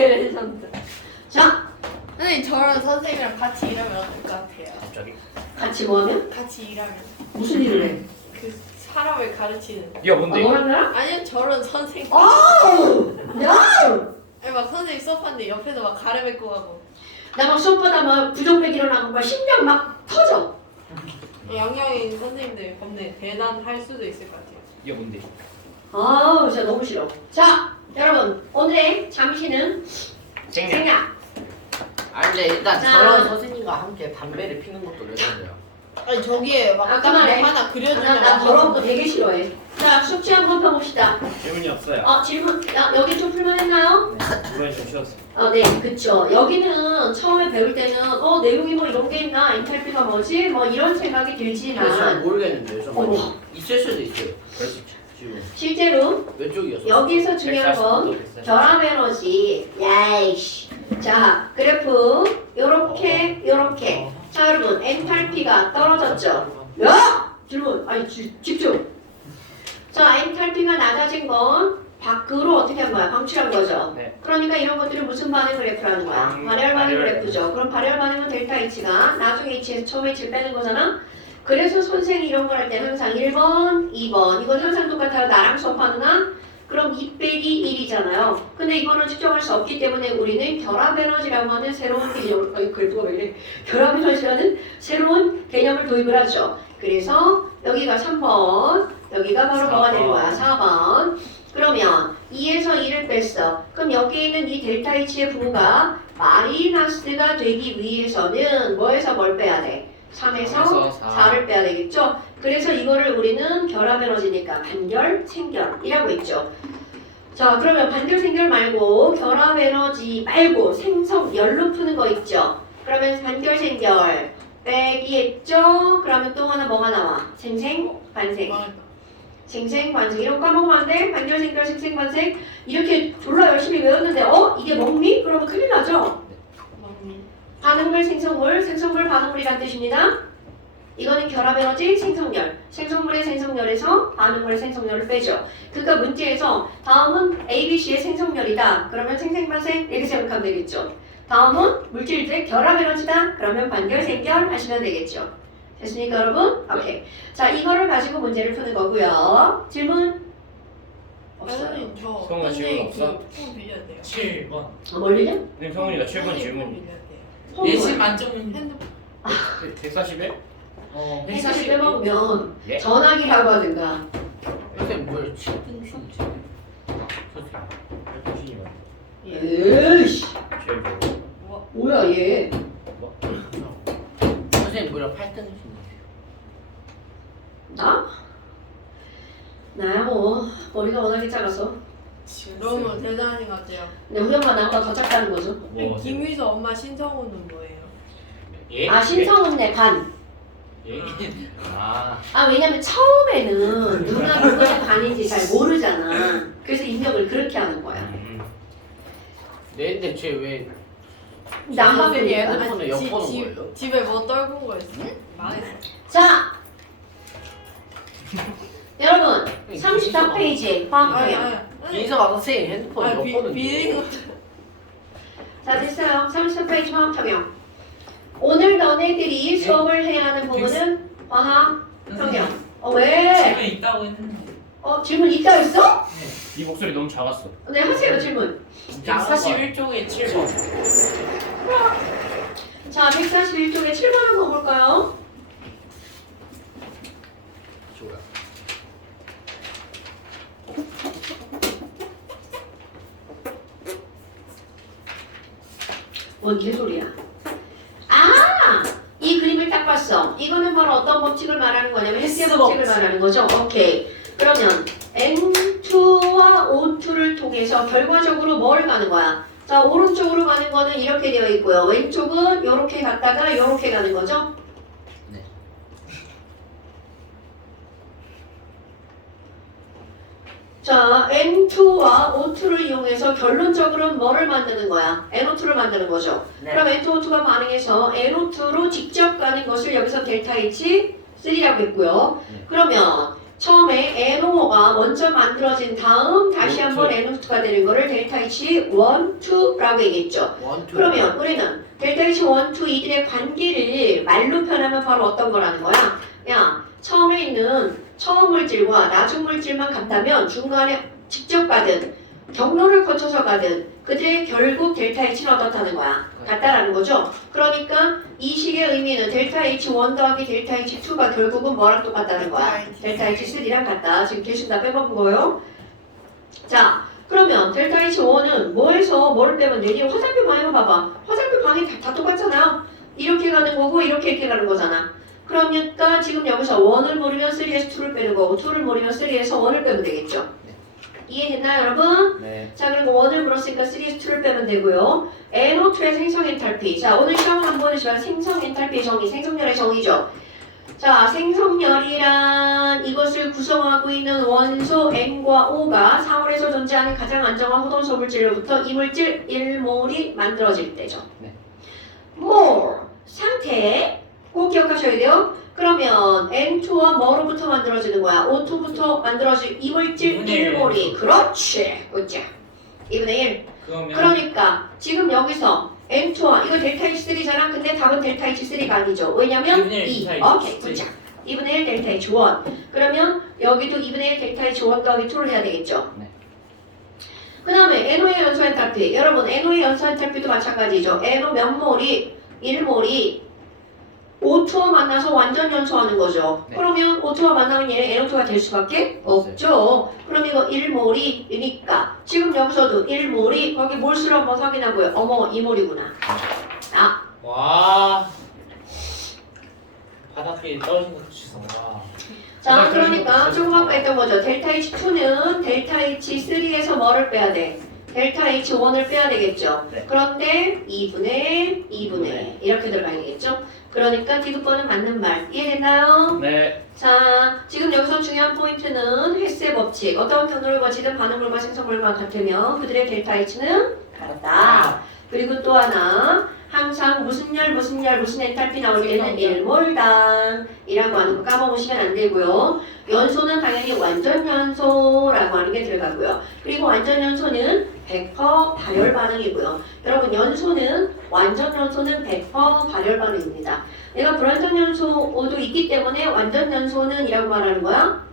개레전드. 자, 선생님 저랑 선생님이랑 같이 일하면 어떨 것 같아요? 갑자기? 같이 뭐 하면? 같이 일하면 무슨 일을 해? 그 사람을 가르치는. 이거 뭔데? 너랑 나랑? 아니면 저런 선생님. 아우! 야! 아니 막 선생님 수업하는데 옆에서 막 가르뱉고 가고. 나 막 수업하다 막 부정맥 일어나고 막 심장 막 터져. 영영인 선생님들 겁내 대단할 수도 있을 것 같아요. 이거 뭔데? 아우, 진짜 너무 싫어. 자, 여러분, 오늘의 잠시는 생략. 생략. 아 근데 일단 자. 저런 선생님과 함께 담배를 피는 것도 레전드야. 아니 저기에 막 아, 그만해. 뭐 하나 그려주면 나 더러운 거 되게 싫어해. 자, 숙제 한번 펴봅시다. 질문이 없어요. 질문, 여기 좀 풀만했나요? 이번에 좀 쉬었어. 네, 그쵸. 여기는 처음에 배울 때는, 내용이 뭐 이런 게 있나? 엔탈피가 뭐지? 뭐 이런 생각이 근데 잘 들지만, 모르겠는데 좀 어머. 있을 수도 있어요. 그럴 수 있지. 지금 실제로 왼쪽이었어. 여기서 중요한 건 140도 결합 에너지. 야이씨. 자, 그래프, 요렇게. 자, 여러분, 엔탈피가 떨어졌죠? 야! 질문, 아니, 집중. 자, 엔탈피가 낮아진 건 밖으로 어떻게 한 거야? 방출한 거죠? 네. 그러니까 이런 것들은 무슨 반응 그래프라는 거야? 발열 반응 그래프죠. 그럼 발열 반응은 델타 H가 나중에 H에서 처음 H를 빼는 거잖아? 그래서 선생이 이런 걸 할 때 항상 1번, 2번. 이건 항상 똑같아요. 나랑 수업하는 한. 그럼 2 빼기 1이잖아요. 근데 이거는 측정할 수 없기 때문에 우리는 결합 에너지라고 하는 새로운 개념을, 그래프가 왜 이래? 결합 에너지라는 새로운 개념을 도입을 하죠. 그래서 여기가 3번, 여기가 바로 뭐가 되는 거야? 4번. 그러면 2에서 2를 뺐어. 그럼 여기에 있는 이 델타 H의 부가 마이너스가 되기 위해서는 뭐에서 뭘 빼야 돼? 3에서 4를 빼야 되겠죠? 그래서 이거를 우리는 결합 에너지니까 반결, 생결이라고 했죠. 자, 그러면 반결, 생결 말고 결합 에너지 말고 생성열로 푸는 거 있죠? 그러면 반결, 생결 빼기 했죠? 그러면 또 하나 뭐가 나와? 생생, 반생. 생생, 반생. 이런 거 까먹으면 안 돼? 반결, 생결, 생생, 반생. 이렇게 졸라 열심히 외웠는데 이게 먹니? 그러면 큰일 나죠? 반응물, 생성물, 반응물이란 뜻입니다. 이거는 결합에너지, 생성열. 생성물의 생성열에서 반응물의 생성열을 빼죠. 그러니까 문제에서 다음은 ABC의 생성열이다. 그러면 생생반생 이렇게 생각하면 되겠죠. 다음은 물질들의 결합에너지다. 그러면 반결, 생결 하시면 되겠죠. 됐습니까, 여러분? 오케이. 자, 이거를 가지고 문제를 푸는 거고요. 질문? 없어요. 선생님 저 성우가 질문 없어? 폰 빌려야 돼요. 7번. 뭘 빌려? 선생님 성훈이가 7번 폰 질문이. 빌려야 돼요. 예시 만점은 핸드폰. 140에? 140 빼먹으면 예? 전화기라고 하든가. 선생님 뭐야 7등신이지? 선생님. 에이씨. 제일 좋은. 뭐야 얘. 선생님 뭐야 8등신이지? 나? 나야 뭐 머리가 워낙에 작아서. 너무 대단한 것 같아요. 근데 우리 엄마 나보다 더 작다는 거죠. 뭐 김휘서 엄마 신성우는 뭐예요? 예? 신성은네 반. 예? 왜냐면 처음에는 누나의 반인지 잘 모르잖아. 그래서 입력을 그렇게 하는 거야. 네 근데 쟤왜 근데 안 선생님 바꾸니까. 핸드폰을 엿보는 거예요? 집에 뭐 떨군 거 있어? 망했어. 자, 여러분 34페이지 화학평형. 인서가 선생님 핸드폰 엿보는 비린 거. 자, 됐어요. 34페이지 화학평형. 오늘 너네들이 수업을 해야 하는 부분은 화학평형. 왜? 집에 있다고 했는데 질문 있다 했어? 이 목소리 너무 작았어. 네, 하세요 질문. 141쪽에 7번 자, 141쪽에 7번 한번 볼까요? 좋아요. 뭔 개소리야? 이 그림을 딱 봤어. 이거는 바로 어떤 법칙을 말하는 거냐면 헬스 법칙을 말하는 거죠. 오케이. 그러면 N2와 O2를 통해서 결과적으로 뭘 가는 거야? 자, 오른쪽으로 가는 거는 이렇게 되어 있고요. 왼쪽은 이렇게 갔다가 이렇게 가는 거죠. 네. 자, N2와 O2를 이용해서 결론적으로는 뭐를 만드는 거야? NO2를 만드는 거죠. 네. 그럼 N2O2가 반응해서 NO2로 직접 가는 것을 여기서 델타 H3라고 했고요. 네. 그러면 처음에 NO가 먼저 만들어진 다음 다시 한번 NO2가 되는 거를 델타 H 1, 2라고 얘기했죠. 그러면 우리는 델타 H 1, 2 이들의 관계를 말로 표현하면 바로 어떤 거라는 거야? 야, 처음에 있는 처음 물질과 나중 물질만 같다면 중간에 직접 가든 경로를 거쳐서 가든 그들의 결국 델타 H는 어떻다는 거야? 같다라는 거죠. 그러니까 이 식의 의미는 델타 H1 더하기 델타 H2가 결국은 뭐랑 똑같다는 거야? 델타 H3랑 같다. 지금 계신 다 빼먹은 거예요. 자, 그러면 델타 H1은 뭐에서 뭐를 빼면 되니? 화살표 방향 봐봐. 화살표 방향이 다 똑같잖아요. 이렇게 가는 거고 이렇게 가는 거잖아. 그러니까 지금 여기서 1을 모르면 3에서 2를 빼는 거고 2를 모르면 3에서 1을 빼면 되겠죠. 이해됐나요, 여러분? 네. 자, 그리고 1을 물었으니까 3에서 2를 빼면 되고요. NO2의 생성 엔탈피. 자, 오늘 시험 안 보시면 생성 엔탈피의 정의, 생성열의 정의죠. 자, 생성열이란 이것을 구성하고 있는 원소 N과 O가 사월에서 존재하는 가장 안정한 호동소 물질로부터 이물질 1몰이 만들어질 때죠. 네. 몰, 상태 꼭 기억하셔야 돼요. 그러면 N2와 뭐로부터 만들어지는 거야? O2부터 만들어질 이물질 1몰이. 그렇지. 그치? 2분의 1. 그러면 그러니까 지금 여기서 N2와 이거 델타 H3잖아. 근데 답은 델타 H3가 아니죠. 왜냐면 2분의 1 2. 델타 오케이. H3. 그치? 2분의 1 델타 H1. 그러면 여기도 2분의 1 델타 H1 더하기 2를 해야 되겠죠. 네. 그 다음에 NO의 연소 엔탈피. 여러분 NO의 연소 엔탈피도 마찬가지죠. NO 몇 몰이 1몰이 O2와 만나서 완전 연소하는 거죠. 네. 그러면 O2와 만나면 얘는 NO2가 될 수밖에 없죠. 그럼 이거 1몰이니까 지금 여기서도 1몰이 거기 몰수를 한번 확인하고요. 어머 2몰이구나. 아, 와 바닥에 떨어진 것도 주워. 와. 자 그러니까 조금 아까 했던 거죠. 델타 H2는 델타 H3에서 뭐를 빼야 돼? 델타 H1을 빼야 되겠죠. 네. 그런데 2분의 2분의 이렇게 들어가야 되겠죠. 그러니까 디귿번은 맞는 말. 이해됐나요? 네. 자, 지금 여기서 중요한 포인트는 헬스의 법칙. 어떤 경로를 거치든 반응물과 생성물과 같으면 그들의 델타 H는 같다. 그리고 또 하나, 항상 무슨 엔탈피 나올 때는 1몰당 이라고 하는 거 까먹으시면 안 되고요. 연소는 당연히 완전 연소라고 하는 게 들어가고요. 그리고 완전 연소는 100% 발열 반응이고요. 여러분 연소는 완전 연소는 100% 발열 반응입니다. 내가 불완전 연소도 있기 때문에 완전 연소는 이라고 말하는 거야.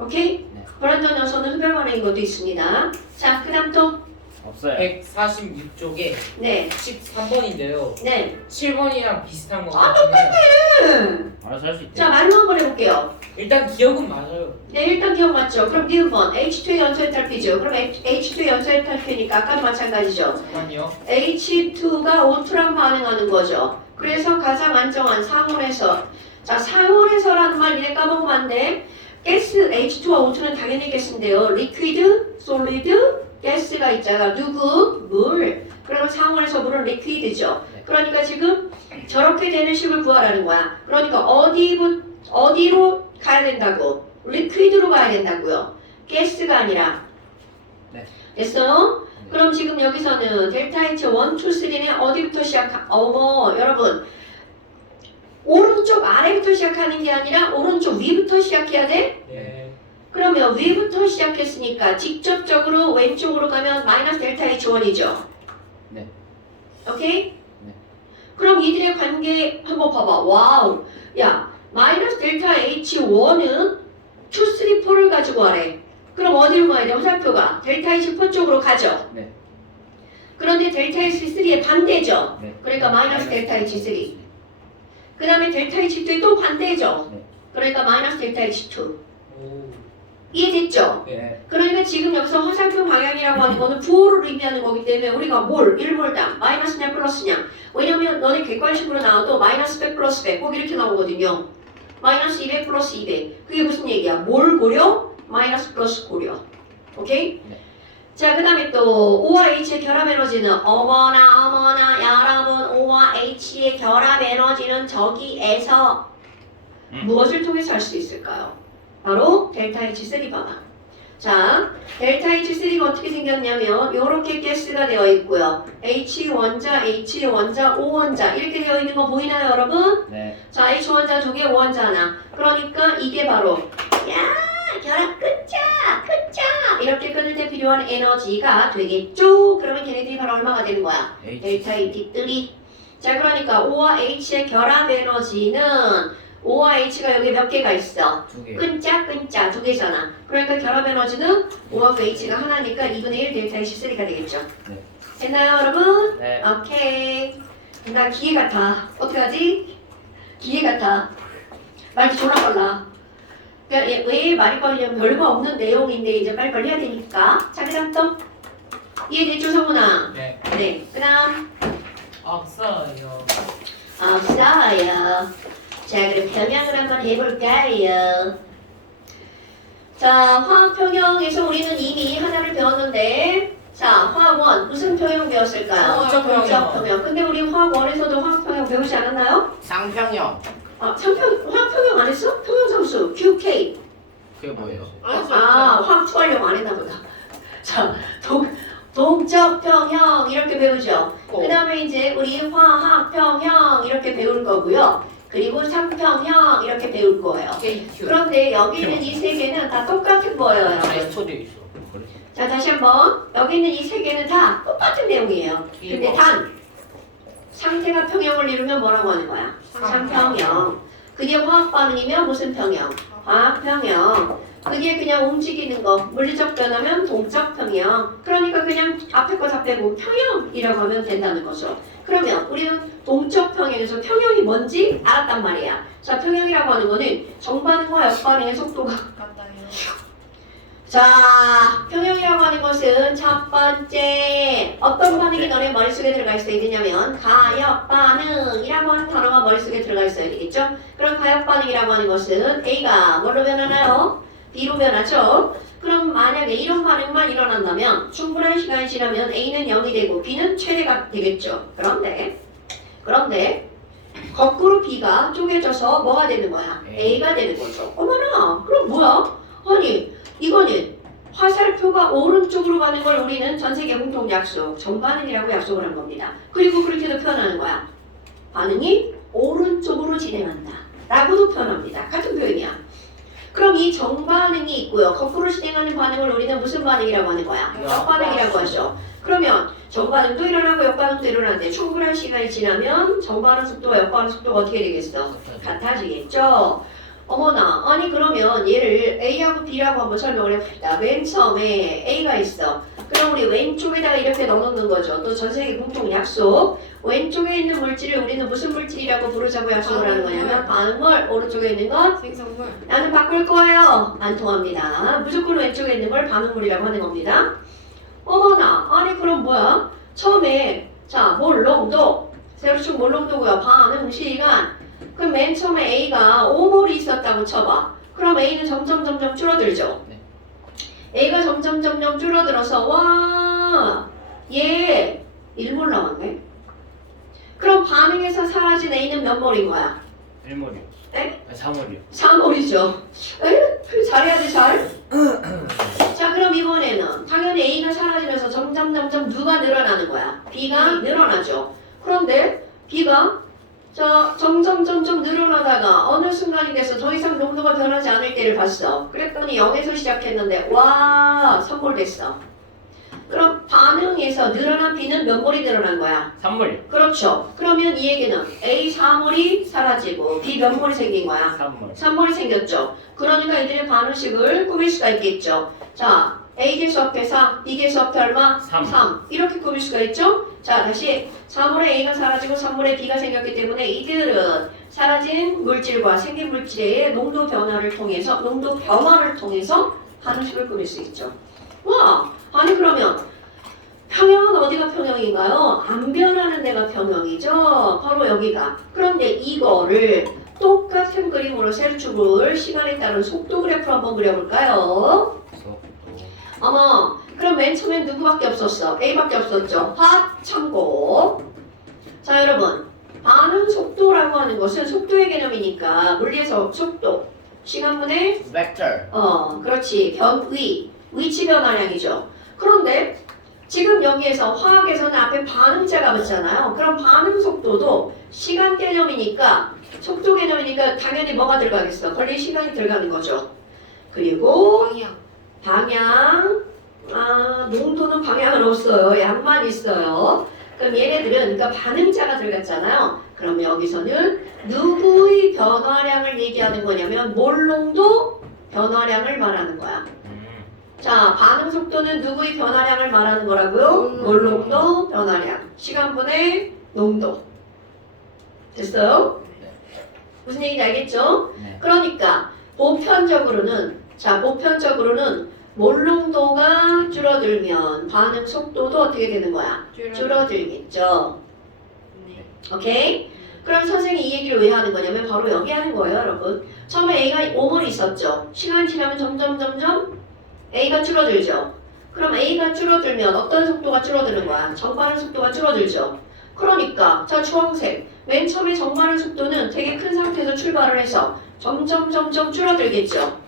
오케이? 네. 불완전 연소는 흡열 반응인 것도 있습니다. 자, 그 다음 또 없어요. 146쪽에 네, 13번인데요. 네. 7번이랑 비슷한 거 아, 같은데 알아서 할 수 있대. 자, 말로 한번 해볼게요. 일단 기억은 맞아요. 네, 일단 기억 맞죠? 그럼 디귿번 H2의 연소 엔탈피죠. 그럼 H2의 연소 엔탈피니까 아까도 마찬가지죠. 잠깐만요. H2가 O2랑 반응하는 거죠. 그래서 가장 안정한 상온에서 자, 상온에서라는 말 이래 까먹으면 안 돼. 가스 H2와 O2는 당연히 가스인데요. 리퀴드, 솔리드, 가스가 있잖아. 누구? 물. 그러면 상온에서 물은 리퀴드죠. 그러니까 지금 저렇게 되는 식을 구하라는 거야. 그러니까 어디로 가야 된다고? 리퀴드로 가야 된다고요. 가스가 아니라. 네. 됐어요? 그럼 지금 여기서는 델타 H 1, 2, 3는 어디부터 어머 여러분 오른쪽 아래부터 시작하는 게 아니라 오른쪽 위부터 시작해야 돼? 네. 그러면 위부터 시작했으니까 직접적으로 왼쪽으로 가면 마이너스 델타 H1이죠. 네. 오케이? 네. 그럼 이들의 관계 한번 봐봐. 와우. 야, 마이너스 델타 H1은 2, 3, 4를 가지고 하래. 그럼 어디로 가야 돼? 화살표가 델타 H4 쪽으로 가죠. 네. 그런데 델타 H3의 반대죠. 네. 그러니까 마이너스 델타 H3. 그 다음에 델타 H2의 또 반대죠. 네. 그러니까 마이너스 델타 H2. 오. 이해됐죠? 네. 그러니까 지금 여기서 화살표 방향이라고 하는 거는 부호를 의미하는 거기 때문에 우리가 몰, 1몰당, 마이너스냐 플러스냐. 왜냐면 너네 객관식으로 나와도 마이너스 100 플러스 100 꼭 이렇게 나오거든요. 마이너스 200 플러스 200. 그게 무슨 얘기야? 몰 고려, 마이너스 플러스 고려. 오케이? 네. 자, 그 다음에 또 O와 H의 결합 에너지는 어머나 여러분 O와 H의 결합 에너지는 저기에서 무엇을 통해서 할 수 있을까요? 바로 델타 H3 봐봐. 자, 델타 H3가 어떻게 생겼냐면 이렇게 가스가 되어 있고요. H 원자, H 원자, O 원자 이렇게 되어 있는 거 보이나요 여러분? 네. 자, H 원자 2개, O 원자 하나. 그러니까 이게 바로 야 얼마나 끄짝 이렇게 끊을 때 필요한 에너지가 되겠죠. 그러면 걔네들이 바로 얼마가 되는 거야? 델타 H3. 자, 그러니까 O와 H의 결합 에너지는 O와 H가 여기 몇 개가 있어? 두 개. 끈짝 두 개잖아. 그러니까 결합 에너지는 O하고 H가 하나니까 2분의 1 델타 H3가 되겠죠. 네. 됐나요, 여러분? 네. 오케이. 나 기계 같아. 어떡하지? 기계 같아. 말도 졸라 빨라. 그러니까 왜 말이 빨리냐면 별거 없는 내용인데 이제 빨리빨리 해야 되니까. 자, 그 다음 또. 이해됐죠, 성훈아? 네. 네. 그 다음. 없어요. 없어요. 자, 그럼 평형을 한번 해볼까요? 자, 화학 평형에서 우리는 이미 하나를 배웠는데, 자, 화학 원 무슨 평형 배웠을까요? 동적 평형. 동적 평형. 근데 우리 화학 원에서도 화학 평형 배우지 않았나요? 쌍평형. 아, 화학 평형 안 했어? 평형 점수 QK. 그게 뭐예요? 아, 화학 투하려고 안 했나 보다. 자, 동적 평형 이렇게 배우죠. 그 다음에 이제 우리 화학 평형 이렇게 배울 거고요. 그리고 상평형 이렇게 배울 거예요. KQ. 그런데 여기 있는 이 세 개는 다 똑같은 거예요. 여러분. 스토리 있어. 자, 다시 한번. 여기 있는 이 세 개는 다 똑같은 내용이에요. 근데 단 상태가 평형을 이루면 뭐라고 하는 거야? 상평형. 그게 화학 반응이면 무슨 평형? 화학 평형. 그게 그냥 움직이는 거, 물리적 변화면 동적 평형. 그러니까 그냥 앞에 거 다 빼고 평형이라고 하면 된다는 거죠. 그러면 우리는 동적 평형에서 평형이 뭔지 알았단 말이야. 자, 평형이라고 하는 거는 정반응과 역반응의 속도가 같다요. 자, 평형이라고 하는 것은 첫 번째 어떤 반응이 너네 머릿속에 들어가 있어야 되냐면 가역 반응이라고 하는 단어가 머릿속에 들어가 있어야 되겠죠? 그럼 가역 반응이라고 하는 것은 A가 뭘로 변하나요? B로 변하죠? 그럼 만약에 이런 반응만 일어난다면 충분한 시간이 지나면 A는 0이 되고 B는 최대가 되겠죠. 그런데 거꾸로 B가 쪼개져서 뭐가 되는 거야? A가 되는 거죠. 어머나, 그럼 뭐야? 아니, 이거는 화살표가 오른쪽으로 가는 걸 우리는 전세계 공통 약속, 정반응이라고 약속을 한 겁니다. 그리고 그렇게도 표현하는 거야. 반응이 오른쪽으로 진행한다 라고도 표현합니다. 같은 표현이야. 그럼 이 정반응이 있고요. 거꾸로 진행하는 반응을 우리는 무슨 반응이라고 하는 거야? 역반응이라고 하죠. 그러면 정반응도 일어나고 역반응도 일어나는데 충분한 시간이 지나면 정반응 속도와 역반응 속도가 어떻게 되겠어? 같아지겠죠? 어머나, 아니 그러면 얘를 A하고 B라고 한번 설명을 해봅시다. 맨 처음에 A가 있어. 그럼 우리 왼쪽에다가 이렇게 넣어놓는 거죠. 또 전세계 공통 약속. 왼쪽에 있는 물질을 우리는 무슨 물질이라고 부르자고 약속을 하는 거냐면 반응물, 오른쪽에 있는 건 생성물. 나는 바꿀 거예요. 안 통합니다. 무조건 왼쪽에 있는 걸 반응물이라고 하는 겁니다. 어머나, 아니 그럼 뭐야? 처음에 자, 몰롱도 세로축 몰롱도고요. 반응 시간. 그럼 맨 처음에 A가 5몰이 있었다고 쳐봐. 그럼 A는 점점 줄어들죠. 네. A가 점점 줄어들어서 와, 얘 1몰 나왔네. 그럼 반응에서 사라진 A는 몇 몰인 거야? 1몰이요. 네? 3몰이요. 3몰이죠. 에? 잘해야 돼, 잘. 자, 그럼 이번에는 당연히 A가 사라지면서 점점 누가 늘어나는 거야? B가 늘어나죠. 그런데 B가 자, 점점 늘어나다가 어느 순간이 돼서 더 이상 농도가 변하지 않을 때를 봤어. 그랬더니 0에서 시작했는데 와, 3몰 됐어. 그럼 반응에서 늘어난 B는 몇 몰이 늘어난 거야? 3몰이요. 그렇죠. 그러면 이 얘기는 A 4몰이 사라지고 B 몇 몰이 생긴 거야? 3몰. 3몰이 생겼죠. 그러니까 이들의 반응식을 꾸밀 수가 있겠죠. 자, A계수 앞에 4, B계수 앞에 얼마? 3. 이렇게 꾸밀 수가 있죠. 자, 다시 3몰에 A가 사라지고 3몰에 B가 생겼기 때문에 이들은 사라진 물질과 생긴 물질의 농도 변화를 통해서 반응식을 꾸밀 수 있죠. 와, 아니 그러면 평형은 어디가 평형인가요? 안 변하는 데가 평형이죠. 바로 여기가. 그런데 이거를 똑같은 그림으로 세로축을 시간에 따른 속도 그래프로 한번 그려볼까요? 속도. 어머, 그럼 맨 처음엔 누구밖에 없었어? A밖에 없었죠. 참고. 자, 여러분, 반응 속도라고 하는 것은 속도의 개념이니까 물리에서 속도, 시간분의 벡터. 그렇지. 위치 변화량이죠. 그런데 지금 여기에서 화학에서는 앞에 반응자가 붙잖아요. 그럼 반응 속도도 시간 개념이니까 속도 개념이니까 당연히 뭐가 들어가겠어? 걸린 시간이 들어가는 거죠. 그리고 방향. 방향, 농도는 방향은 없어요. 양만 있어요. 그럼 얘네들은 그러니까 반응자가 들어갔잖아요. 그럼 여기서는 누구의 변화량을 얘기하는 거냐면 몰농도 변화량을 말하는 거야. 자, 반응 속도는 누구의 변화량을 말하는 거라고요? 몰농도 변화량. 시간분의 농도. 됐어요? 무슨 얘기인지 알겠죠? 네. 그러니까 보편적으로는 몰농도가 줄어들면 반응 속도도 어떻게 되는 거야? 줄어들겠죠. 네. 오케이? 그럼 선생님이 이 얘기를 왜 하는 거냐면 바로 여기 하는 거예요, 여러분. 처음에 A가 5몰이 있었죠. 시간 지나면 점점 A가 줄어들죠. 그럼 A가 줄어들면 어떤 속도가 줄어드는 거야? 정반응 속도가 줄어들죠. 그러니까 자 주황색 맨 처음에 정반응 속도는 되게 큰 상태에서 출발을 해서 점점 줄어들겠죠.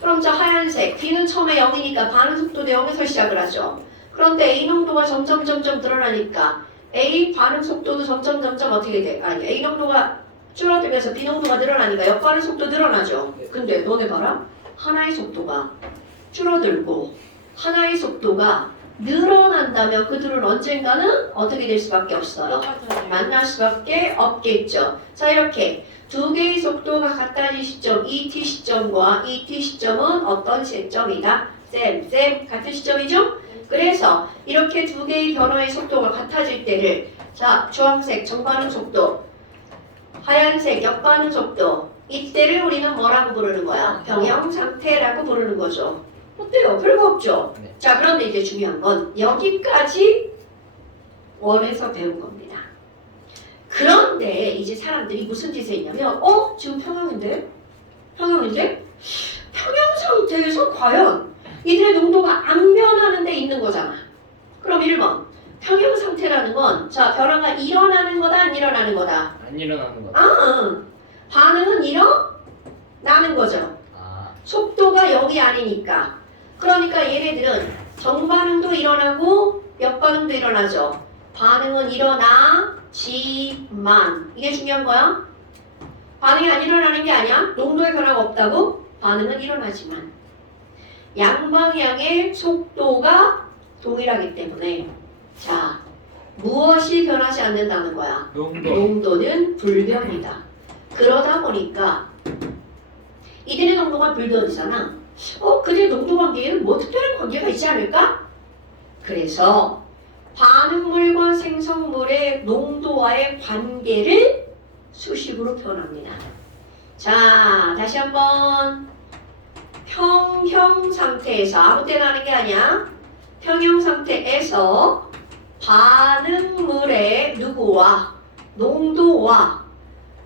그럼 자 하얀색 B는 처음에 0이니까 반응 속도도 0에서 시작을 하죠. 그런데 A 농도가 점점 늘어나니까 A 반응 속도도 점점 어떻게 돼? 아니 A 농도가 줄어들면서 B 농도가 늘어나니까 역반응 속도 늘어나죠. 근데 너네 봐라. 하나의 속도가 줄어들고 하나의 속도가 늘어난다면 그들은 언젠가는 어떻게 될 수밖에 없어요. 만날 수밖에 없겠죠. 자 이렇게 두 개의 속도가 같아진 시점 ET 시점과 ET 시점은 어떤 시점이다? 쌤 같은 시점이죠? 그래서 이렇게 두 개의 변화의 속도가 같아질 때를 자 주황색 정반응 속도 하얀색 역반응 속도 이때를 우리는 뭐라고 부르는 거야? 병영 상태라고 부르는 거죠. 어때요? 별거 없죠? 네. 자 그런데 이제 중요한 건 여기까지 원에서 배운 겁니다. 그런데 이제 사람들이 무슨 짓을 했냐면 지금 평형인데? 평형 상태에서 과연 이들의 농도가 안 변하는 데 있는 거잖아. 그럼 1번 평형 상태라는 건 자 변화가 일어나는 거다 안 일어나는 거다? 안 일어나는 거. 반응은 일어나는 거죠. 속도가 0이 아니니까. 그러니까 얘네들은 정반응도 일어나고 역반응도 일어나죠. 반응은 일어나지만 이게 중요한 거야. 반응이 안 일어나는 게 아니야. 농도의 변화가 없다고. 반응은 일어나지만 양방향의 속도가 동일하기 때문에 자 무엇이 변하지 않는다는 거야. 농도는 불변이다. 그러다 보니까 이들의 농도가 불변이잖아. 그들의 농도 관계에는 뭐 특별한 관계가 있지 않을까? 그래서 반응물과 생성물의 농도와의 관계를 수식으로 표현합니다. 자, 다시 한번 평형 상태에서 아무 때나 하는 게 아니야. 평형 상태에서 반응물의 누구와 농도와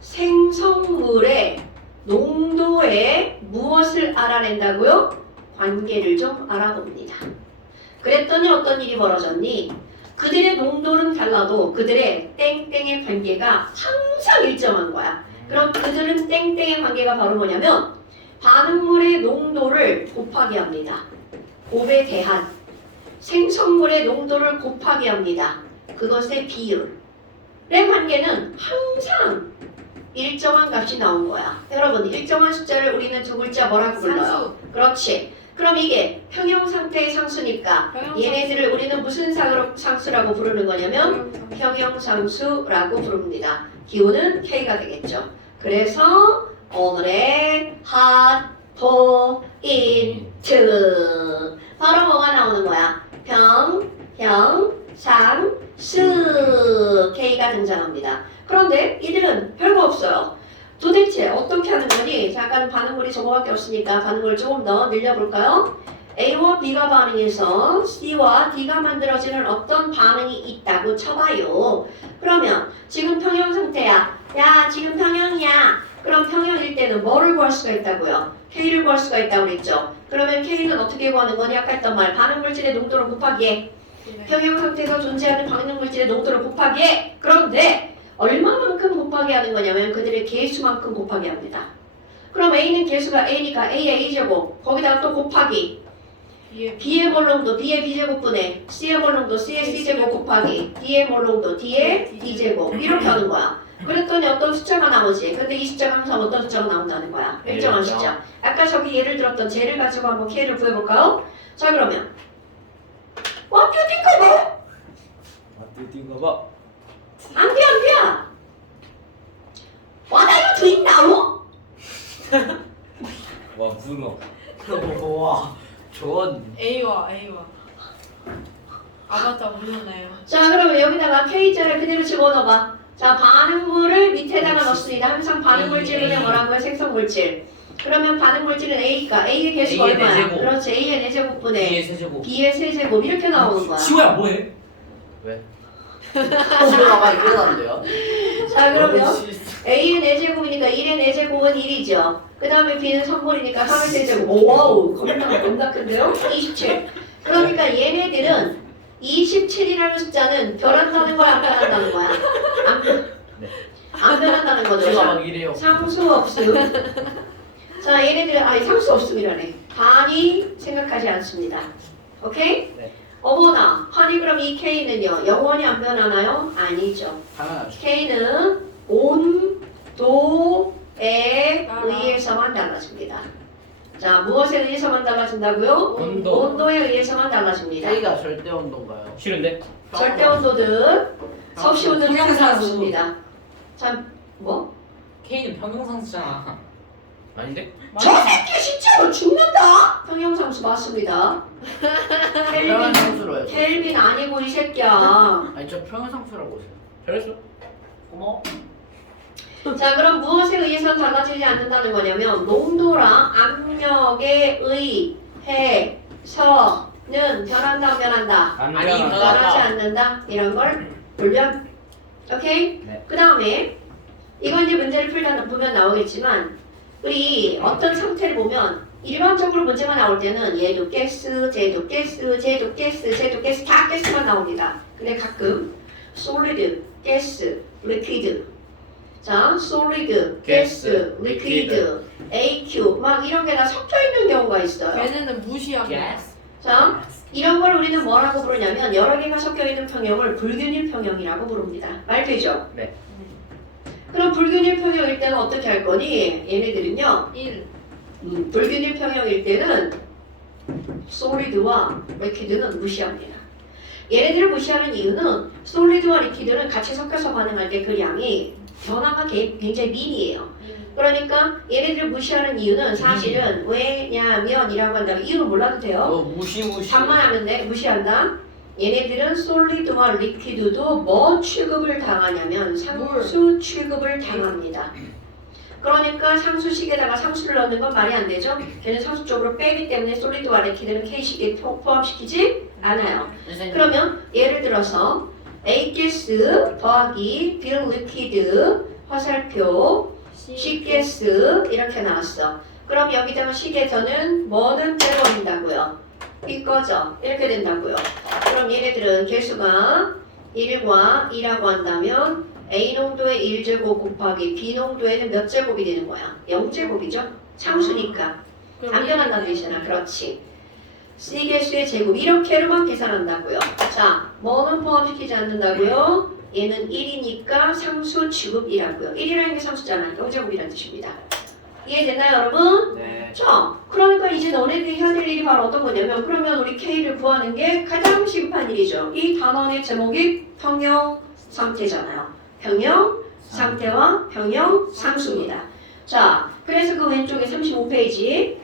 생성물의 농도에 무엇을 알아낸다고요? 관계를 좀 알아봅니다. 그랬더니 어떤 일이 벌어졌니? 그들의 농도는 달라도 그들의 땡땡의 관계가 항상 일정한 거야. 그럼 그들은 땡땡의 관계가 바로 뭐냐면 반응물의 농도를 곱하기 합니다. 곱에 대한 생성물의 농도를 곱하기 합니다. 그것의 비율의 관계는 항상 일정한 값이 나온 거야. 여러분 일정한 숫자를 우리는 두 글자 뭐라고 불러요? 상수. 그렇지. 그럼 이게 평형 상태의 상수니까 얘네들을 우리는 무슨 상수라고 부르는 거냐면 평형상수라고 부릅니다. 기호는 K가 되겠죠. 그래서 오늘의 핫포인트 바로 뭐가 나오는 거야? 평형상수 K가 등장합니다. 그런데 이들은 별거 없어요. 도대체 어떻게 하는 거니? 잠깐 반응물이 저거밖에 없으니까 반응물을 조금 더 늘려볼까요? A와 B가 반응해서 C와 D가 만들어지는 어떤 반응이 있다고 쳐봐요. 그러면 지금 평형 상태야. 야 지금 평형이야. 그럼 평형일 때는 뭐를 구할 수가 있다고요? K를 구할 수가 있다고 그랬죠. 그러면 K는 어떻게 구하는 거니? 아까 했던 말 반응물질의 농도를 곱하기 해. 평형 상태에서 존재하는 반응물질의 농도를 곱하기 해. 그런데 얼마만큼 곱하기 하는 거냐면 그들의 개수만큼 곱하기 합니다. 그럼 A는 개수가 A니까 A의 A제곱 거기다가 또 곱하기 B의 몰농도 B의 B제곱분의 C의 몰농도 C의 C제곱 곱하기 D의 몰농도 D의 D제곱 이렇게 하는 거야. 그랬더니 어떤 숫자가 나오지. 근데 이 숫자가 항상 어떤 숫자가 나온다는 거야. 일정한 일정. 숫자. 아까 저기 예를 들었던 쟤를 가지고 한번 K를 구해볼까요? 자 그러면 What do you think of it? 띵거 봐. 안 돼. What are you doing now? 와 문어. 와 좋은. A와 아바타 보셨나요? 자 그러면 여기다가 K자를 그대로 집어넣어봐. 자 반응물을 밑에다가 넣습니다. 항상 반응물질은 뭐라고요? 생성물질. 그러면 반응물질은 A가 A의 개수가 A의 얼마야? 네제곱. 그렇지. A의 4제곱분의 B의 세제곱. B의 세제곱 이렇게 나오는 거야. 시호야 뭐해? 왜? 시오가 일어난대요. 자 그러면 A의 4제곱이니까 1의 4제곱은 1이죠. 그 다음에 B는 선물이니까 3의 3제곱. 오와우 겁나 큰데요? 27. 그러니까 얘네들은 27이라는 숫자는 변한다는 거야 안 변한다는 거야? 안 변한다는 거죠. 제가 막 이래요. 상수 없음. 자 얘네들은 상수 없음이라네. 반이 생각하지 않습니다. 오케이? 네. 어머나 환희 그럼 이 K는요 영원히 안 변하나요? 아니죠. 당연하죠. K는 온도에 의해서만 달라집니다. 자 무엇에 의해서만 달라진다고요? 온도. 온도에 의해서만 달라집니다. K가 절대 온도인가요? 싫은데? 절대 온도든 섭씨 온도든 평형상수. 상관없습니다. 자 뭐? K는 평형상수잖아. 아닌데? 저 새끼 진짜로 죽는다. 평형상수 맞습니다. 평형상수로 해요. 켈빈 아니고 이 새끼야. 아니 저 평형상수라고 했어요. 잘했어. 고마워. 자 그럼 무엇에 의해서 달라지지 않는다는 거냐면 농도랑 압력에 의해서는 변한다 안 변한다. 안 아니, 변한다. 변하지 않는다. 이런 걸 불변. 오케이? 네. 그 다음에 이건 이제 문제를 풀다 보면 나오겠지만 우리 어떤 상태를 보면 일반적으로 문제가 나올 때는 얘도 가스, 쟤도 가스, 쟤도 가스, 쟤도 가스 다 가스만 나옵니다. 근데 가끔 솔리드, 가스, 리퀴드 자, 솔리드, 가스, 리퀴드, AQ 막 이런 게 다 섞여 있는 경우가 있어요. 걔네는 무시합니다. 자, 이런 걸 우리는 뭐라고 부르냐면 여러 개가 섞여 있는 평형을 불균일 평형이라고 부릅니다. 말 되죠? 네. 그럼 불균일 평형일 때는 어떻게 할 거니? 얘네들은요. 1. 불균일 평형일 때는 솔리드와 리퀴드는 무시합니다. 얘네들을 무시하는 이유는 솔리드와 리퀴드는 같이 섞여서 반응할 때 그 양이 변화가 굉장히 미미해요. 그러니까 얘네들을 무시하는 이유는 사실은 왜냐면이라고 한다면 이유는 몰라도 돼요. 무시. 답만 하면 돼. 무시한다. 얘네들은 솔리드와 리퀴드도 뭐 취급을 당하냐면 상수 취급을 당합니다. 그러니까 상수식에다가 상수를 넣는 건 말이 안 되죠. 걔는 상수 쪽으로 빼기 때문에 솔리드와 리퀴드는 K식에 포함시키지 않아요. 그러면 예를 들어서 A가스 더하기 B 리퀴드 화살표 C가스 이렇게 나왔어. 그럼 여기다가 C에서는 뭐는 빼버린다고요? 이거죠. 이렇게 된다고요. 그럼 얘네들은 개수가 1과 2라고 한다면 A 농도의 1제곱 곱하기 B 농도에는 몇 제곱이 되는 거야? 0제곱이죠? 상수니까. 안 변한다는 뜻이잖아. 그렇지. C 개수의 제곱 이렇게로만 계산한다고요. 자, 뭐는 포함시키지 않는다고요? 얘는 1이니까 상수 취급이라고요. 1이라는 게 상수잖아. 0제곱이라는 뜻입니다. 이해되나요, 여러분? 네. 자, 그러니까 이제 너네들이 해야 될 일이 바로 어떤 거냐면 그러면 우리 K를 구하는 게 가장 시급한 일이죠. 이 단원의 제목이 평형 상태잖아요. 평형 상태와 평형 상수입니다. 자, 그래서 그 왼쪽에 35페이지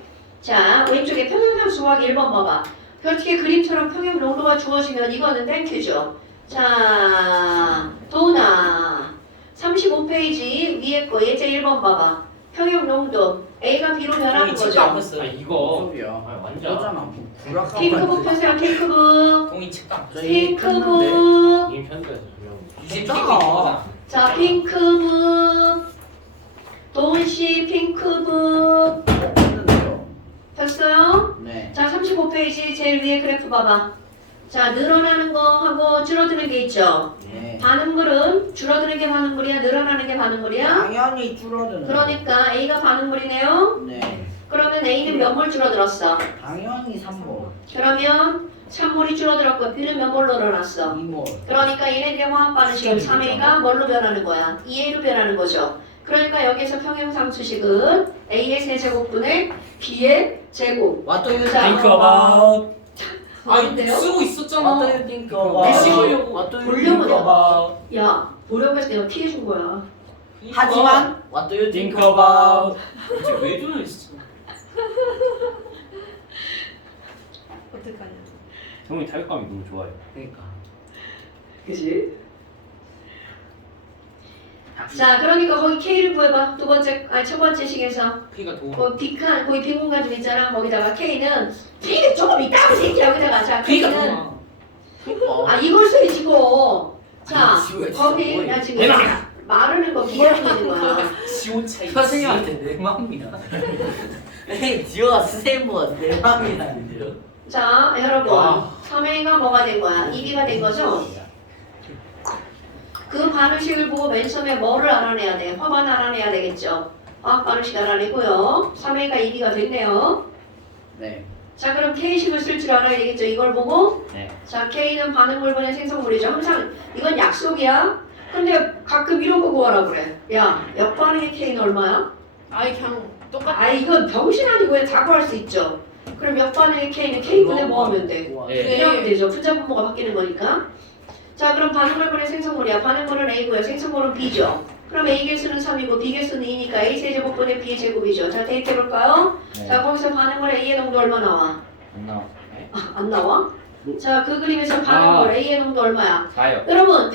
자, 왼쪽에 평형상수 구하기 1번 봐봐. 어떻게 그림처럼 평형 농도가 주어지면 이거는 땡큐죠. 자, 도나 35페이지 위에 거 예제 1번 봐봐. 평형 농도 A가 B로 변하는 동이 측도 안 거죠. 폈어. 아 이거. 소리야. 아 완전. 그거잖아. 구락하고 핑크북 펴세요. 핑크북. 동이 측도 안 폈어. 핑크북. 이미 편도에서 조용. 이제 진짜? 피고 있는 거다. 자, 핑크북. 도은씨 핑크북. 했는데요. 폈어요? 네. 자, 35페이지 제일 위에 그래프 봐봐. 자, 늘어나는 거 하고 줄어드는 게 있죠. 네. 반응물은 줄어드는 게 반응물이야, 늘어나는 게 반응물이야. 당연히 줄어드는. 그러니까 A가 반응물이네요. 네. 그러면 A는 몇 몰 줄어들었어? 당연히 3번. 그러면 찬물이 줄어들었고 B는 몇 몰로 늘어났어? 2몰. 그러니까 얘네들의 화학 반응식은 3A가 뭘로 변하는 거야? 2A로 변하는 거죠. 그러니까 여기서 평형상수식은 A의 세제곱분의 B의 제곱. What do you 자, think think about 아니 뭔데요? 쓰고 What 있었잖아. do you think about? 무시하려고. What do you think 보려고요. about? 야, 보려고 해서 내가 피해준 거야. 하지만 What do you think think about? about 이제 왜 저래 진짜. 어떡하냐. 형이 타격감이 너무 좋아요. 그러니까. 그지? 자, 그러니까 거기 K를 구해봐. 첫 번째 식에서. P가 더. 거기 빈 공간 좀 있잖아. 거기다가 K는 P가 조금 있다고 새끼야. 여기다가 자, P가 더 K는 많아. 아 이걸 써야지고. 자, 아니, 지우야, 진짜 거기 뭐해. 나 지금 마르는 거 비교하고 있는 거야. 지원 차이. 선생님한테 내 맘이야. 에이, 지호가 선생님보다 내 맘이 나는데요. 자, 여러분. 와. 3A가 뭐가 된 거야? 2B가 된 거죠? 그 반응식을 보고 맨 처음에 뭐를 알아내야 돼? 화반 알아내야 되겠죠? 화학 반응식 알아내고요. 3A가 2B가 됐네요. 네. 자, 그럼 K식을 쓸 줄 알아야 되겠죠? 이걸 보고. 네. 자, K는 반응물분의 생성물이죠. 항상 이건 약속이야. 근데 가끔 이런 거 구하라 그래. 야, 역반응의 K는 얼마야? 아이 그냥 똑같아. 아, 이건 병신 아니고 그냥 다 구할 수 있죠. 그럼 역반응의 K는 K분의 뭐 하면 돼? 네. 이러면 되죠. 분자분모가 바뀌는 거니까. 자, 그럼 반응물분의 생성물이야. 반응물은 A고요. 생성물은 B죠. 그럼 A 개수는 3이고 B 개수는 2니까 A 세제곱분의 B 제곱이죠. 자, 데이트해볼까요? 네. 자, 거기서 반응물 A의 농도 얼마 나와? 안 나와. 네? 아, 안 나와? 자, 그 그림에서 반응물 A의 농도 얼마야? 4요. 여러분,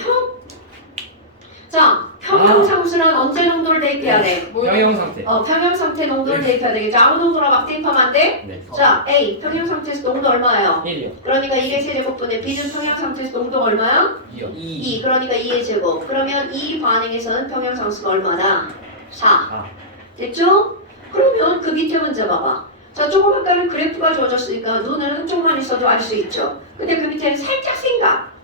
자, 평형상수는 언제 농도를 대입해야 돼? 평형 상태. 평형 상태 농도를 대입해야 되겠죠. 아무 농도나 막 대입하면 안 돼? 네. 자, A, 평형 상태에서 농도 얼마예요? 1이요. 그러니까 1의 세제곱분의 B는 평형 상태에서 농도 얼마야? 2요. 2, 그러니까 2의 제곱. 그러면 이 반응에서는 평형상수가 얼마나? 4. 4. 됐죠? 그러면 그 밑에 문제 봐봐. 자, 조금 아까는 그래프가 주어졌으니까 눈은 한쪽만 있어도 알 수 있죠. 근데 그 밑에는 살짝 생각.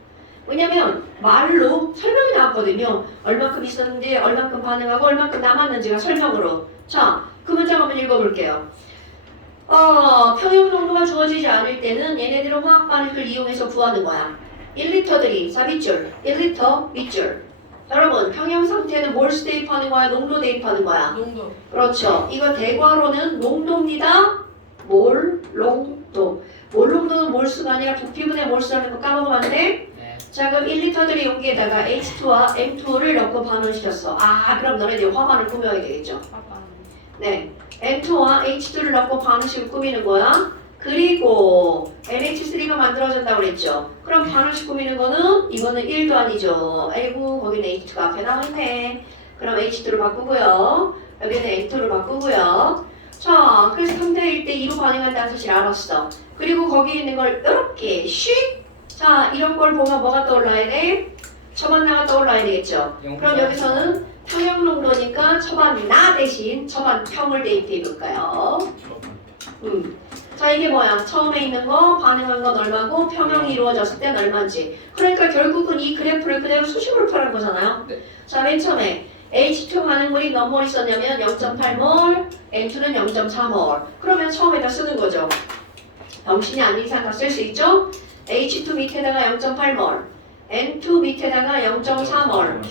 왜냐면 말로 설명이 나왔거든요. 얼마큼 있었는지, 얼마큼 반응하고, 얼마큼 남았는지가 설명으로. 자, 그 문장 한번 읽어볼게요. 평형 농도가 주어지지 않을 때는 얘네들은 화학 반응을 이용해서 구하는 거야. 1리터들이 4빗줄, 1리터 밑줄. 여러분, 평형 상태는 몰수 대입하는 거야, 농도 대입하는 거야? 농도. 그렇죠. 이거 대괄호는 농도입니다. 몰농도. 몰농도는 몰수가 아니라 부피분의 몰수라는 거 까먹으면 안 돼? 네. 자, 그럼 1리터들의 용기에다가 H2와 M2를 넣고 반응시켰어. 아, 그럼 너네들이 화반을 꾸며야 되겠죠. 아빠. 네. M2와 H2를 넣고 반응식을 꾸미는 거야. 그리고 NH3가 만들어진다고 그랬죠. 그럼 반응식 꾸미는 거는 이거는 1도 아니죠. 아이고, 거기는 H2가 앞에 나와있네. 그럼 H2를 바꾸고요. 여기는 M2를 바꾸고요. 자, 그래서 3대1 때 2로 반응한다는 사실 알았어. 그리고 거기 있는 걸 이렇게 슉! 자, 이런 걸 보면 뭐가 떠올라야 돼? 처반나가 떠올라야 되겠죠. 그럼 여기서는 평형 농도니까 처반나 대신 처반평을 대입해 볼까요? 자, 이게 뭐야? 처음에 있는 거, 반응한 건 얼마고, 평형이 이루어졌을 땐 얼마인지. 그러니까 결국은 이 그래프를 그대로 수식으로 표현한 거잖아요. 네. 자, 맨 처음에 H2 반응물이 몇 몰 있었냐면 0.8몰, N2는 0.4몰. 그러면 처음에다 쓰는 거죠. 병신이 아닌 이상 다 쓸 수 있죠? H2 밑에다가 0.8몰, N2 밑에다가 0.4몰.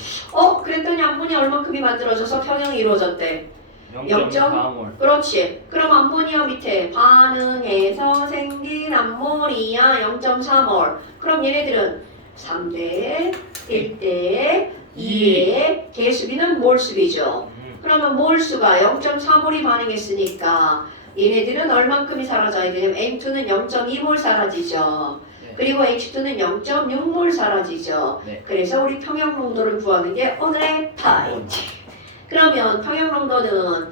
그랬더니 암모니아 얼만큼이 만들어져서 평형이 이루어졌대. 0.4몰. 그렇지. 그럼 암모니아 밑에 반응해서 생긴 암모니아 0.4몰. 그럼 얘네들은 3대, 1대, 2의 개수비는 몰수비죠. 그러면 몰수가 0.4몰이 반응했으니까 얘네들은 얼만큼이 사라져야 되냐면 N2는 0.2몰 사라지죠. 네. 그리고 H2는 0.6몰 사라지죠. 네. 그래서 우리 평형 농도를 구하는 게 오늘의 타이트. 그러면 평형 농도는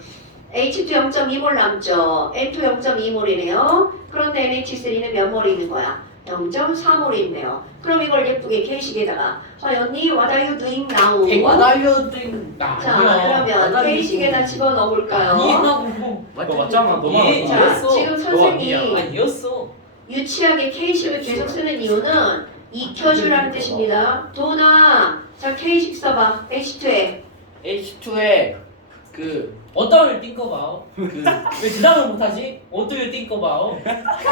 H2 0.2몰 남죠. N2 0.2몰이네요. 그런데 NH3는 몇 몰이 있는 거야? 0.4몰이 있네요. 그럼 이걸 예쁘게 K식에다가 언니 what are you doing now? What are you doing? 나 자, 아니야. 그러면 K식에다 집어넣어볼까요? 아니라고. 그거 맞잖아. 너만 예, 자, 이었어. 지금 선생님이 아니었어. 유치하게 K식을 계속 쓰는 이유는 익혀주라는 뜻입니다. 도나, 자 K식 써봐. H2에 H2에 그 What do you think about? 왜 대답을 못하지? What do you think about?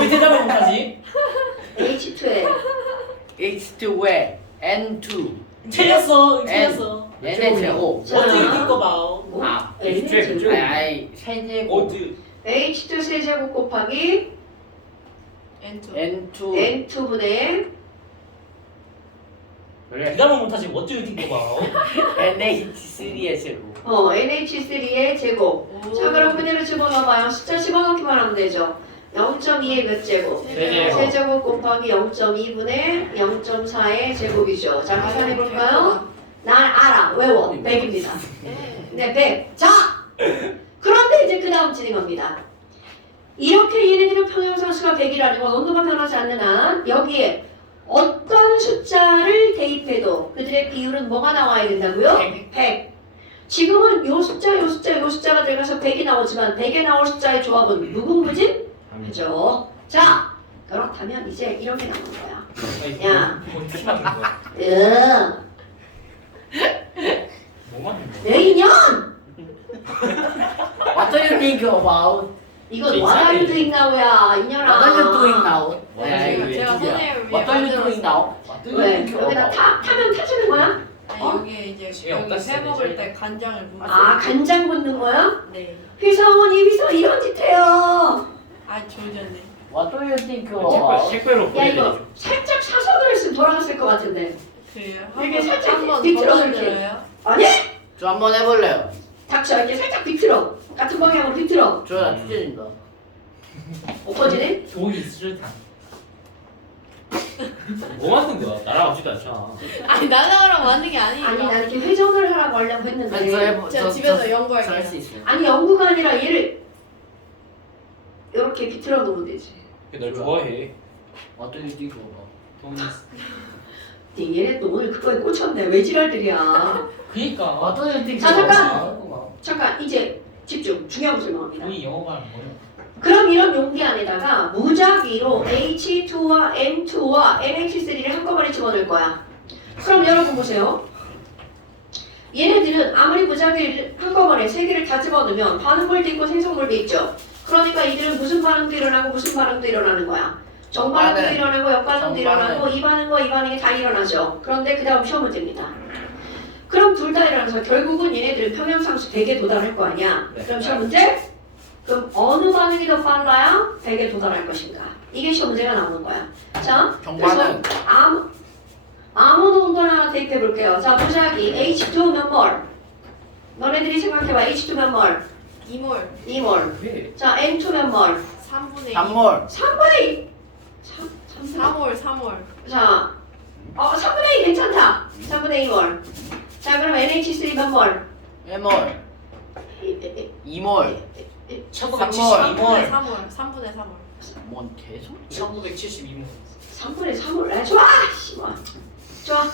왜 대답을 못하지? H2에 H2에 N2 틀렸어. 틀렸어. N의 제곱. 자. What do you think about? 뭐? 아, H2에 아이 세제곱 What do H2 세제곱 곱하기 N2. N2 N2분의 그래. 대답을 못하지. What do you think about? NH3의 제곱. NH3의 제곱. 오. 자 그럼 그대로 집어넣어봐요. 숫자 집어넣기만 하면 되죠. 0.2의 몇 제곱? 세제곱. 세제곱 곱하기 0.2분의 0.4의 제곱이죠. 자 계산해볼까요? 난 알아. 외워. 100입니다. 네 100. 자 그런데 이제 그 다음 진행합니다. 이렇게 얘네들의 평형상수가 100이라는 건 온도가 변하지 않는 한 여기에 어떤 숫자를 대입해도 그들의 비율은 뭐가 나와야 된다고요? 100. 지금은 요 숫자, 요 숫자, 요 숫자가 들어가서 100이 나오지만 100에 나올 숫자의 조합은 무궁무진? 그죠? 자, 그렇다면 이제 이런 게 나오는 거야. 야. 어떻게 하는 거야? 뭐 맞는 거야? 내 인연! What do you think about? 이건 와라유 doing now야, 인연아. What are you doing now? 제가 선생님을 위해 What are you doing 만들었어요. now? What do you 왜? think 여기다 about? 타면 타주는 거야? 아니 어? 여기 이제 재미없다, 여기 회 진짜. 먹을 때 간장을 묻어요. 아, 간장 붓는 거야? 네. 휘성은 입에서 이런 짓 해요. 아 조전네. What do you think 식별, about? 식별로 야, 이거 보내드리죠. 살짝 사선을 했으면 돌아갔을 것 같은데. 그래요? 이렇게 살짝 한번 밑으로 더 이렇게. 들어요? 아니? 저 한번 해볼래요. 닥쳐, 이렇게 살짝 비틀어. 같은 방향으로 비틀어. 저나 투전입니다. 엎어지네? 돈이 싫다. 뭐 만든 거야? 날아가지도 않잖아. 아니 날라가랑 만든 게 아니니까. 아니, 나 이렇게 회전을 하라고 하려고 했는데. 제가 집에서 연구할게요. 저할수 있어요. 아니, 연구가 아니라 얘를 이렇게 비틀어 놓으면 되지. 널 좋아해. What do you think about? 돈이 얘네 또 오늘 그거에 꽂혔네. 왜 지랄들이야. 그니까. What do you think 자, 잠깐! about? 잠깐, 이제 집중. 중요한 거 설명합니다. 돈이 영어 발음 뭐야? 그럼 이런 용기 안에다가 무작위로 H2와 N2와 NH3를 한꺼번에 집어넣을 거야. 그럼 여러분 보세요. 얘네들은 아무리 무작위를 한꺼번에 세 개를 다 집어넣으면 반응물도 있고 생성물도 있죠. 그러니까 이들은 무슨 반응도 일어나고 무슨 반응도 일어나는 거야. 정반응도 정반응. 일어나고 역반응도 정반응. 일어나고 이 반응과 이 반응이 다 일어나죠. 그런데 그 다음 시험 문제입니다. 그럼 둘 다 일어나서 결국은 얘네들은 평형상수 100에 도달할 거 아니야. 네. 그럼 시험 문제? 그럼 어느 반응이 더 빨라야 100에 도달할 것인가? 이게 시험 문제가 나오는 거야. 자, 정반응. 그래서 아무 농도나 하나 대입해 볼게요. 자, 무작위 H2 몇 몰? 너네들이 생각해봐. H2 몇 몰? 2몰 2몰. 왜? 자, N2 몇 몰? 3분의 2. 3몰. 3분의 2. 3몰. 자, 3분의 2 괜찮다. 3분의 2몰. 자, 그럼 NH3 몇 몰? 1몰. 2몰. 1972월. 3분의 3몰. 뭔 개소리? 1972년. 3분의 3몰. 아, 좋아. 씨발. 좋아.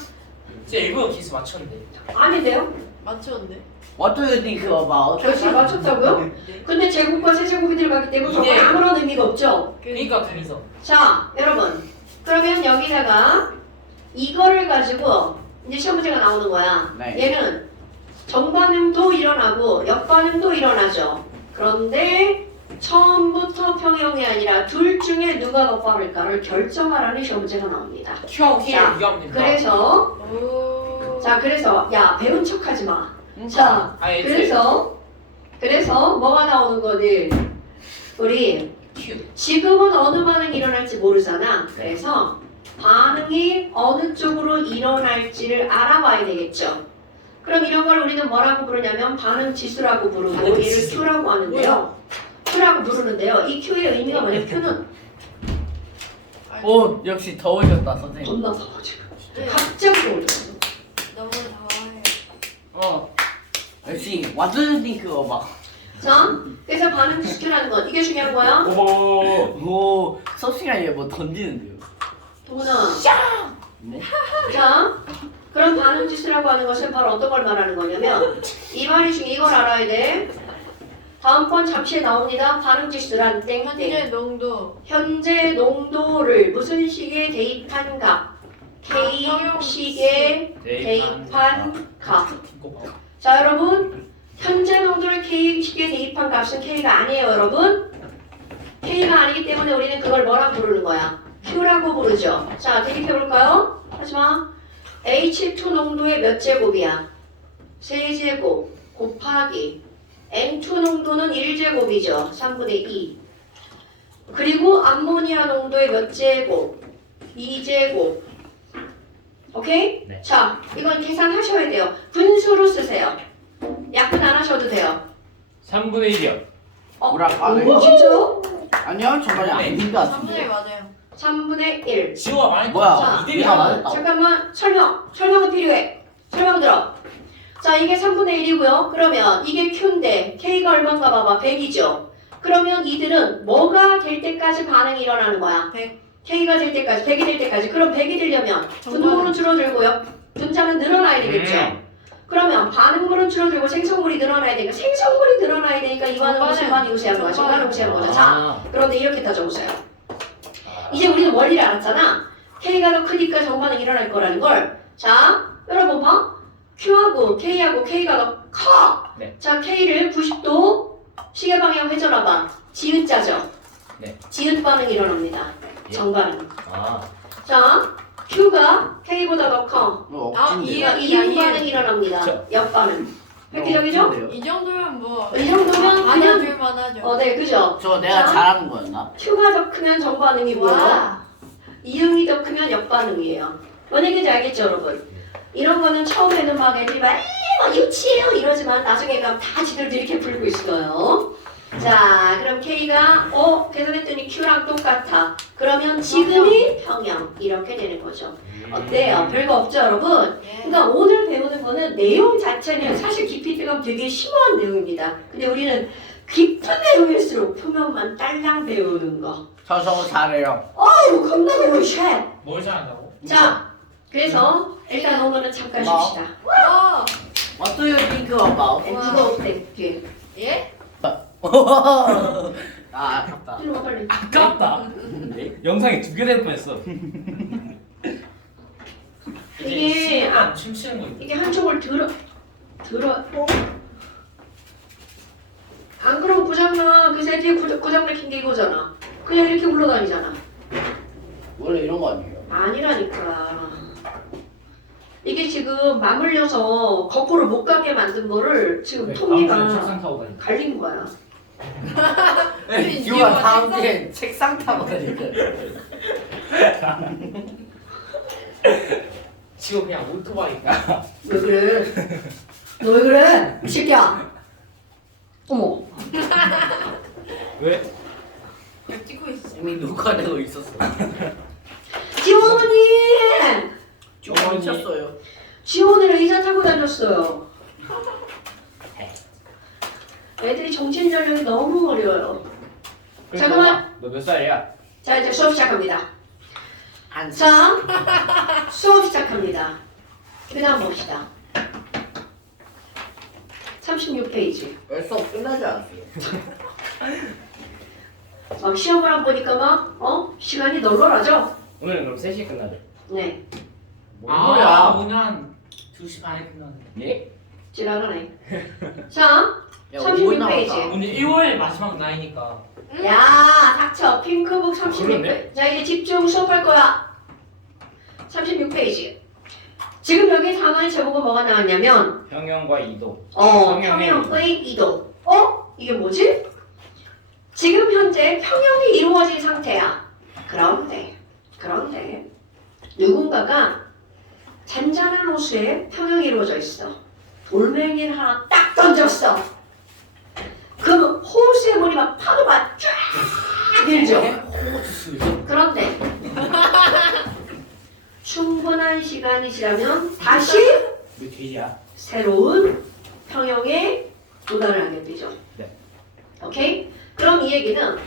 진짜 일부러 기스 맞췄는데. 아닌데요? 맞췄는데? What do you think about? 결실 맞췄다고요? 네. 근데 제곱과 세제곱이 들어가기 때문에 저거 이게- 아무런 의미가 없죠? 그러니까 금이서. 자, 여러분. 그러면 여기다가 이거를 가지고 이제 시험 문제가 나오는 거야. 네. 얘는 정반응도 일어나고 역반응도 일어나죠. 그런데 처음부터 평형이 아니라 둘 중에 누가 더 빠를까를 결정하라는 시험 문제가 나옵니다. Q here 자, 유하면 된다. 그래서 오. 그래서 야 배운 척하지 마. 자, 아예 그래서 뭐가 나오는 거지? 우리 Q. 지금은 어느 반응이 일어날지 모르잖아. 그래서 반응이 어느 쪽으로 일어날지를 알아봐야 되겠죠. 그럼 이런 걸 우리는 뭐라고 부르냐면 반응 지수라고 부르고 반응 얘를 지수. Q라고 하는데요. Q라고 부르는데요. 이 Q의 의미가 뭐냐면 Q는 오 역시 더우셨다 선생님. 겁나 더워 지금. 네. 갑자기 더워졌어. 너무 당황해. 역시 What do you think about? 자, 그래서 반응 지수라는 건 이게 중요한 거야. 오호. 오 수업 시간에 뭐 던지는데요. 동훈아. 네? 자, 그럼 반응 지수라고 하는 것은 바로 어떤 걸 말하는 거냐면 이 말이 중에 이걸 알아야 돼. 다음번 잠시에 나옵니다. 반응 지수란 땡땡. 현재 농도. 현재 농도를 무슨 식에 대입한 값? K식에 대입한 값. 자, 여러분 현재 농도를 K식에 대입한 값은 K가 아니에요, 여러분. K가 아니기 때문에 우리는 그걸 뭐라고 부르는 거야? Q라고 부르죠. 자, 대입해볼까요? 하지마. H2 농도의 몇 제곱이야? 세제곱 곱하기 N2 농도는 1제곱이죠. 3분의 2. 그리고 암모니아 농도의 몇 제곱? 2제곱. 오케이? 네. 자, 이건 계산하셔야 돼요. 분수로 쓰세요. 약분 안 하셔도 돼요. 3분의 1이요. 뭐라? 아, 네. 오, 진짜요? 아니요, 저번에 아닌 것 3분의 같은데. 맞아요. 3분의 1. 지호가 많이 뭐야? 자, 이들이 내가 많아. 말했다. 잠깐만 설명은 필요해. 설명 들어. 자, 이게 3분의 1이고요. 그러면 이게 Q인데 K가 얼마인가 봐봐. 100이죠. 그러면 이들은 뭐가 될 때까지 반응이 일어나는 거야? 100. K가 될 때까지, 100이 될 때까지. 그럼 100이 되려면 분모는 줄어들고요. 분자는 늘어나야 되겠죠. 그러면 반응물은 줄어들고 생성물이 늘어나야 되니까 생성물이 늘어나야 되니까 이반은 무슨 반이 우세한 거야? 정반은 우세한 거죠. 자, 아. 그런데 이렇게 따져보세요. 이제 우리는 원리를 알았잖아. K가 더 크니까 정반은 일어날 거라는 걸. 자, 여러분 봐. Q하고 K하고 K가 더 커. 네. 자, K를 90도 시계 방향 회전하봐. 지읒자죠. 네. 지읒 반응이 일어납니다. 예. 정반응. 아. 자, Q가 K보다 더 커. 아, 억진데요? 그러니까 이응 반응이 일어납니다. 그쵸. 역반응. 획기적이죠? 억진데요? 이 정도면 뭐 이 정도면 그냥 받아줄 만하죠. 네, 그죠? 저 내가 자. 잘하는 거였나? Q가 더 크면 정반응이고요. 와. 이응이 더 크면 역반응이에요. 뭔 얘기인지 알겠죠, 여러분? 이런 거는 처음에는 막 애들이 막 유치해요 이러지만 나중에 가면 다 지들도 이렇게 풀고 있어요. 자, 그럼 K가 계산했더니 Q랑 똑같아. 그러면 지금이 평형 이렇게 되는 거죠. 어때요? 별거 없죠, 여러분? 예. 그러니까 오늘 배우는 거는 내용 자체는 사실 깊이 들어가면 되게 심오한 내용입니다. 근데 우리는 깊은 내용일수록 표면만 딸랑 배우는 거. 저 저거 잘해요. 아유, 겁나 배워, 쉣! 뭘 잘한다고? 자, 그래서 일단 오늘은 잠깐 뭐? 쉽시다. 어. What do you think about? 누가 어때? 뒤에. 예? 아, 아깝다. 뒤로 와, 빨리. 아깝다. 네? 영상이 2개 될 뻔했어. 이게 춤추는 거 있고. 이게 한쪽을 들어. 안 그러면 고장나. 그래서 뒤에 고장내킨 게 이거잖아. 그냥 이렇게 굴러다니잖아. 원래 이런 거 아니에요? 아니라니까. 이게 지금 맞물려서 거꾸로 못 가게 만든 거를 지금 톱니가 책상 타고 다니. 갈린 거야. 이거 다음 주에 책상 타고 다니까. 지호 그냥 오토바이가. 왜 그래? 너 왜 그래? 이 새끼야. 어머. 왜? 왜 찍고 있어? 이미 녹화되고 있었어. 지원이! 좀 멈췄어요. 지원을 의자 타고 다녔어요. 애들이 정신 연령이 너무 어려요. 잠깐만. 너 몇 살이야? 자, 이제 수업 시작합니다. 안 자, 수업 시작합니다. 그 다음 봅시다. 36페이지. 왜 수업 끝나지 않았어요? 막 시험을 안 보니까 시간이 널널하죠? 오늘은 그럼 3시에 끝나죠? 네, 뭔 소리야? 오늘 한 2시 반에 끝나는데. 예? 지랄하네. 자, 야, 5분 남았다. 36페이지. 오늘 1월 마지막 날이니까. 야, 닥쳐. 핑크북 36페이지. 그런데? 자, 이제 집중 수업할 거야. 36페이지. 지금 여기 단어의 제목은 뭐가 나왔냐면 평형과 이동. 평형의 이동. 이게 뭐지? 지금 현재 평형이 이루어진 상태야. 그런데 누군가가 잔잔한 호수에 평형이 이루어져 있어. 돌멩이를 하나 딱 던졌어. 그럼 호수의 물이 막 파도가 쫙 밀죠. 그런데 충분한 시간이 지나면 다시 왜 돼지야? 새로운 평형에 도달하게 되죠. 네. 오케이? 그럼 이 얘기는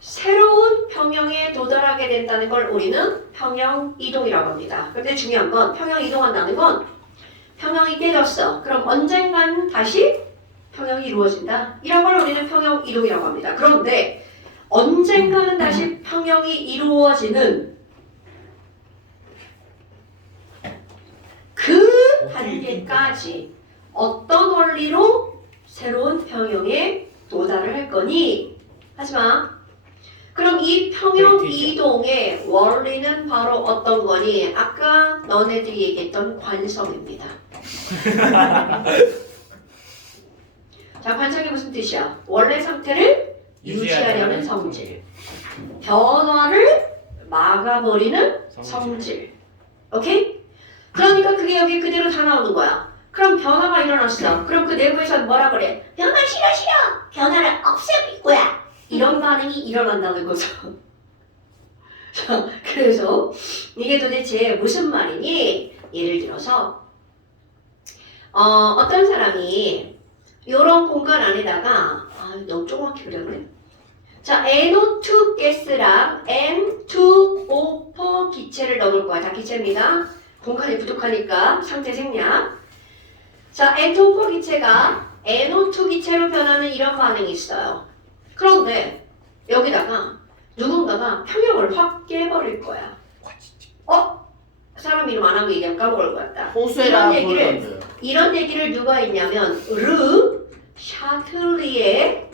새로운 평형에 도달하게 된다는 걸 우리는 평형 이동이라고 합니다. 근데 중요한 건 평형 이동한다는 건 평형이 깨졌어. 그럼 언젠간 다시 평형이 이루어진다. 이런 걸 우리는 평형 이동이라고 합니다. 그런데 언젠가는 다시 평형이 이루어지는 그 단계까지 어떤 원리로 새로운 평형에 도달을 할 거니 하지마. 그럼 이 평형 이동의 원리는 바로 어떤 거니? 아까 너네들이 얘기했던 관성입니다. 자, 관성이 무슨 뜻이야? 원래 상태를 유지하려는 성질. 변화를 막아버리는 성질. 오케이? 그러니까 그게 여기 그대로 다 나오는 거야. 그럼 변화가 일어났어. 그럼 그 내부에서는 뭐라 그래? 변화 싫어. 변화를 없애볼 거야. 이런 반응이 일어난다는 거죠. 자, 그래서 이게 도대체 무슨 말이니? 예를 들어서 어떤 사람이 이런 공간 안에다가 너무 조그맣게 그렸네. 자, NO2 가스랑 N2O4 기체를 넣을 거야. 다 기체입니다. 공간이 부족하니까 상태 생략. 자, N2O4 기체가 NO2 기체로 변하는 이런 반응이 있어요. 그런데 여기다가 누군가가 평형을 확 깨버릴 거야. 사람 이름 안 하고 얘기하면 까먹을 것 같다. 호수에다 이런 얘기를- 돌 이런 얘기를 누가 했냐면 르 샤틀리에라는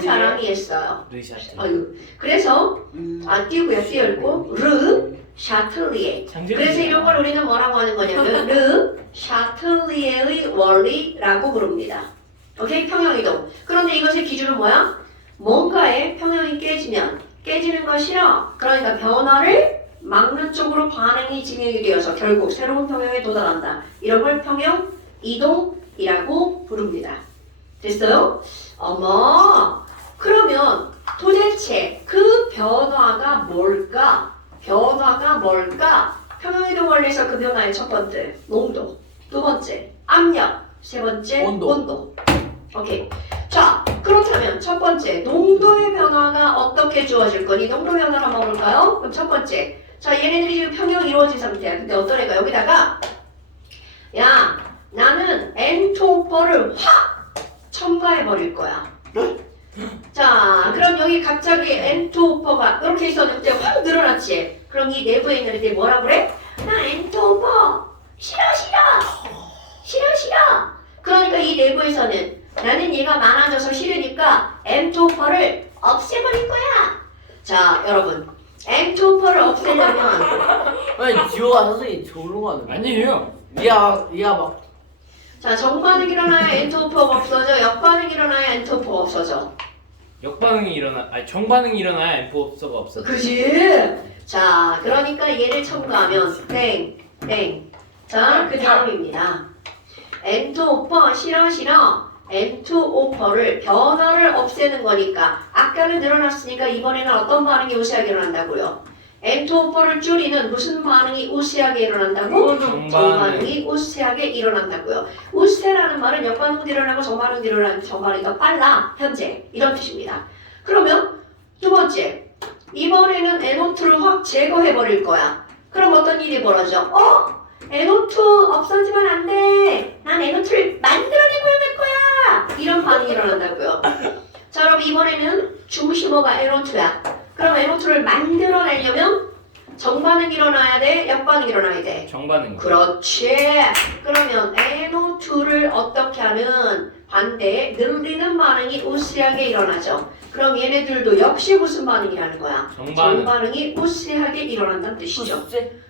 사람이 했어요. 르샤트. 아유, 그래서 띄우고요. 띄어 읽고 르 샤틀리에. 그래서 이런 걸 우리는 뭐라고 하는 거냐면 르 샤틀리에의 원리라고 부릅니다. 오케이? 평형이동. 그런데 이것의 기준은 뭐야? 뭔가의 평형이 깨지는 거 싫어. 그러니까 변화를 막는 쪽으로 반응이 진행이 되어서 결국 새로운 평형에 도달한다. 이런 걸 평형 이동이라고 부릅니다. 됐어요? 어머, 그러면 도대체 그 변화가 뭘까? 평형이동 원리에서 그 변화의 첫 번째 농도, 두 번째 압력, 세 번째 온도. 오케이. 자, 그렇다면 첫 번째 농도의 변화가 어떻게 주어질 거니? 농도 변화를 한번 볼까요? 그럼 첫 번째, 자, 얘네들이 지금 평형이 이루어진 상태야. 근데 어떤 애가 여기다가 야, 나는 N2O4를 확 첨가해 버릴 거야. 자, 그럼 여기 갑자기 N2O4가 이렇게 있었는데 확 늘어났지. 그럼 이 내부에 있는 애들이 뭐라 그래? 나 N2O4 싫어. 그러니까 이 내부에서는 나는 얘가 많아져서 싫으니까 M2O4를 없애버릴 거야. 자, 여러분, M2O4를 없애려면 아니 지호가 선생님 조롱하는 거야. 아니에요. 얘가 막 자, 정반응 일어나야 N2O4가 없어져. 역반응 일어나야 N2O4가 없어져. 정반응이 일어나야 M4가 없어. 그지? 자, 그러니까 얘를 첨가하면 땡. 자, 그 다음입니다. N2O4 싫어. N2O4를 변화를 없애는 거니까 아까는 늘어났으니까 이번에는 어떤 반응이 우세하게 일어난다고요? N2O4를 줄이는 무슨 반응이 우세하게 일어난다고? 정반응이 우세하게 일어난다고요. 우세라는 말은 역반응도 일어나고 정반응도 일어나는 정반응이 더 빨라. 현재 이런 뜻입니다. 그러면 두 번째, 이번에는 NO2를 확 제거해버릴 거야. 그럼 어떤 일이 벌어져? NO2 없어지면 안 돼. 난 NO2를 만들어내고 할 거야. 이런 반응이 일어난다고요. 자, 그럼 이번에는 중심어가 NO2야. 그럼 NO2를 만들어내려면 정반응이 일어나야 돼? 역반응이 일어나야 돼? 정반응. 그렇지. 그러면 NO2를 어떻게 하는 반대에 늘리는 반응이 우세하게 일어나죠. 그럼 얘네들도 역시 무슨 반응이라는 거야? 정반응이 우세하게 일어난다는 뜻이죠.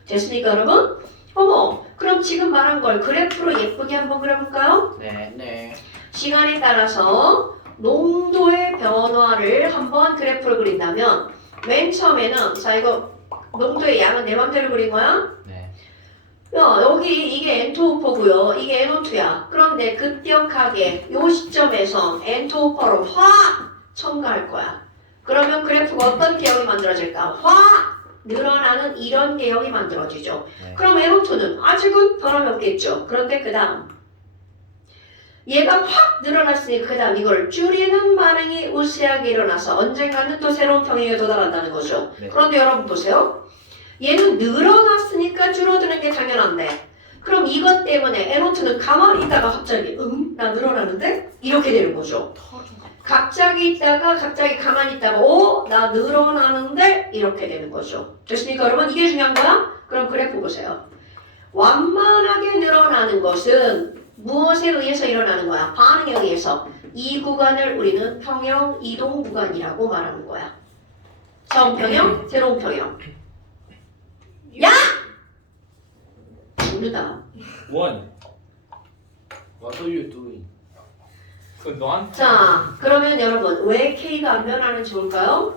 됐습니까, 여러분? 어머, 그럼 지금 말한 걸 그래프로 예쁘게 한번 그려볼까요? 네. 시간에 따라서 농도의 변화를 한번 그래프로 그린다면 맨 처음에는 자, 이거 농도의 양은 내 맘대로 그린 거야? 네. 야, 여기 이게 N2O4고요. 이게 NO2야. 그런데 급격하게 요 시점에서 N2O4로 확 첨가할 거야. 그러면 그래프가 어떤 개형이 만들어질까? 확 늘어나는 이런 개형이 만들어지죠. 네. 그럼 NO2는 아직은 변함이 없겠죠. 그런데 그 다음 얘가 확 늘어났으니까 그 다음 이걸 줄이는 반응이 우세하게 일어나서 언젠가는 또 새로운 평형에 도달한다는 거죠. 네. 그런데 여러분 보세요. 얘는 늘어났으니까 줄어드는 게 당연한데 그럼 이것 때문에 NO2는 가만히 있다가 갑자기 나 늘어나는데? 이렇게 되는 거죠. 갑자기 있다가 갑자기 가만히 있다가 나 늘어나는데? 이렇게 되는 거죠. 됐습니까 여러분? 이게 중요한 거야? 그럼 그래프 보세요. 완만하게 늘어나는 것은 무엇에 의해서 일어나는 거야? 반응에 의해서. 이 구간을 우리는 평형 이동 구간이라고 말하는 거야. 처음 평형, 새로운 평형. 야! 모르다. 원. What are you doing? 그 너한테. 자, 그러면 여러분 왜 K가 안 변하는지 볼까요?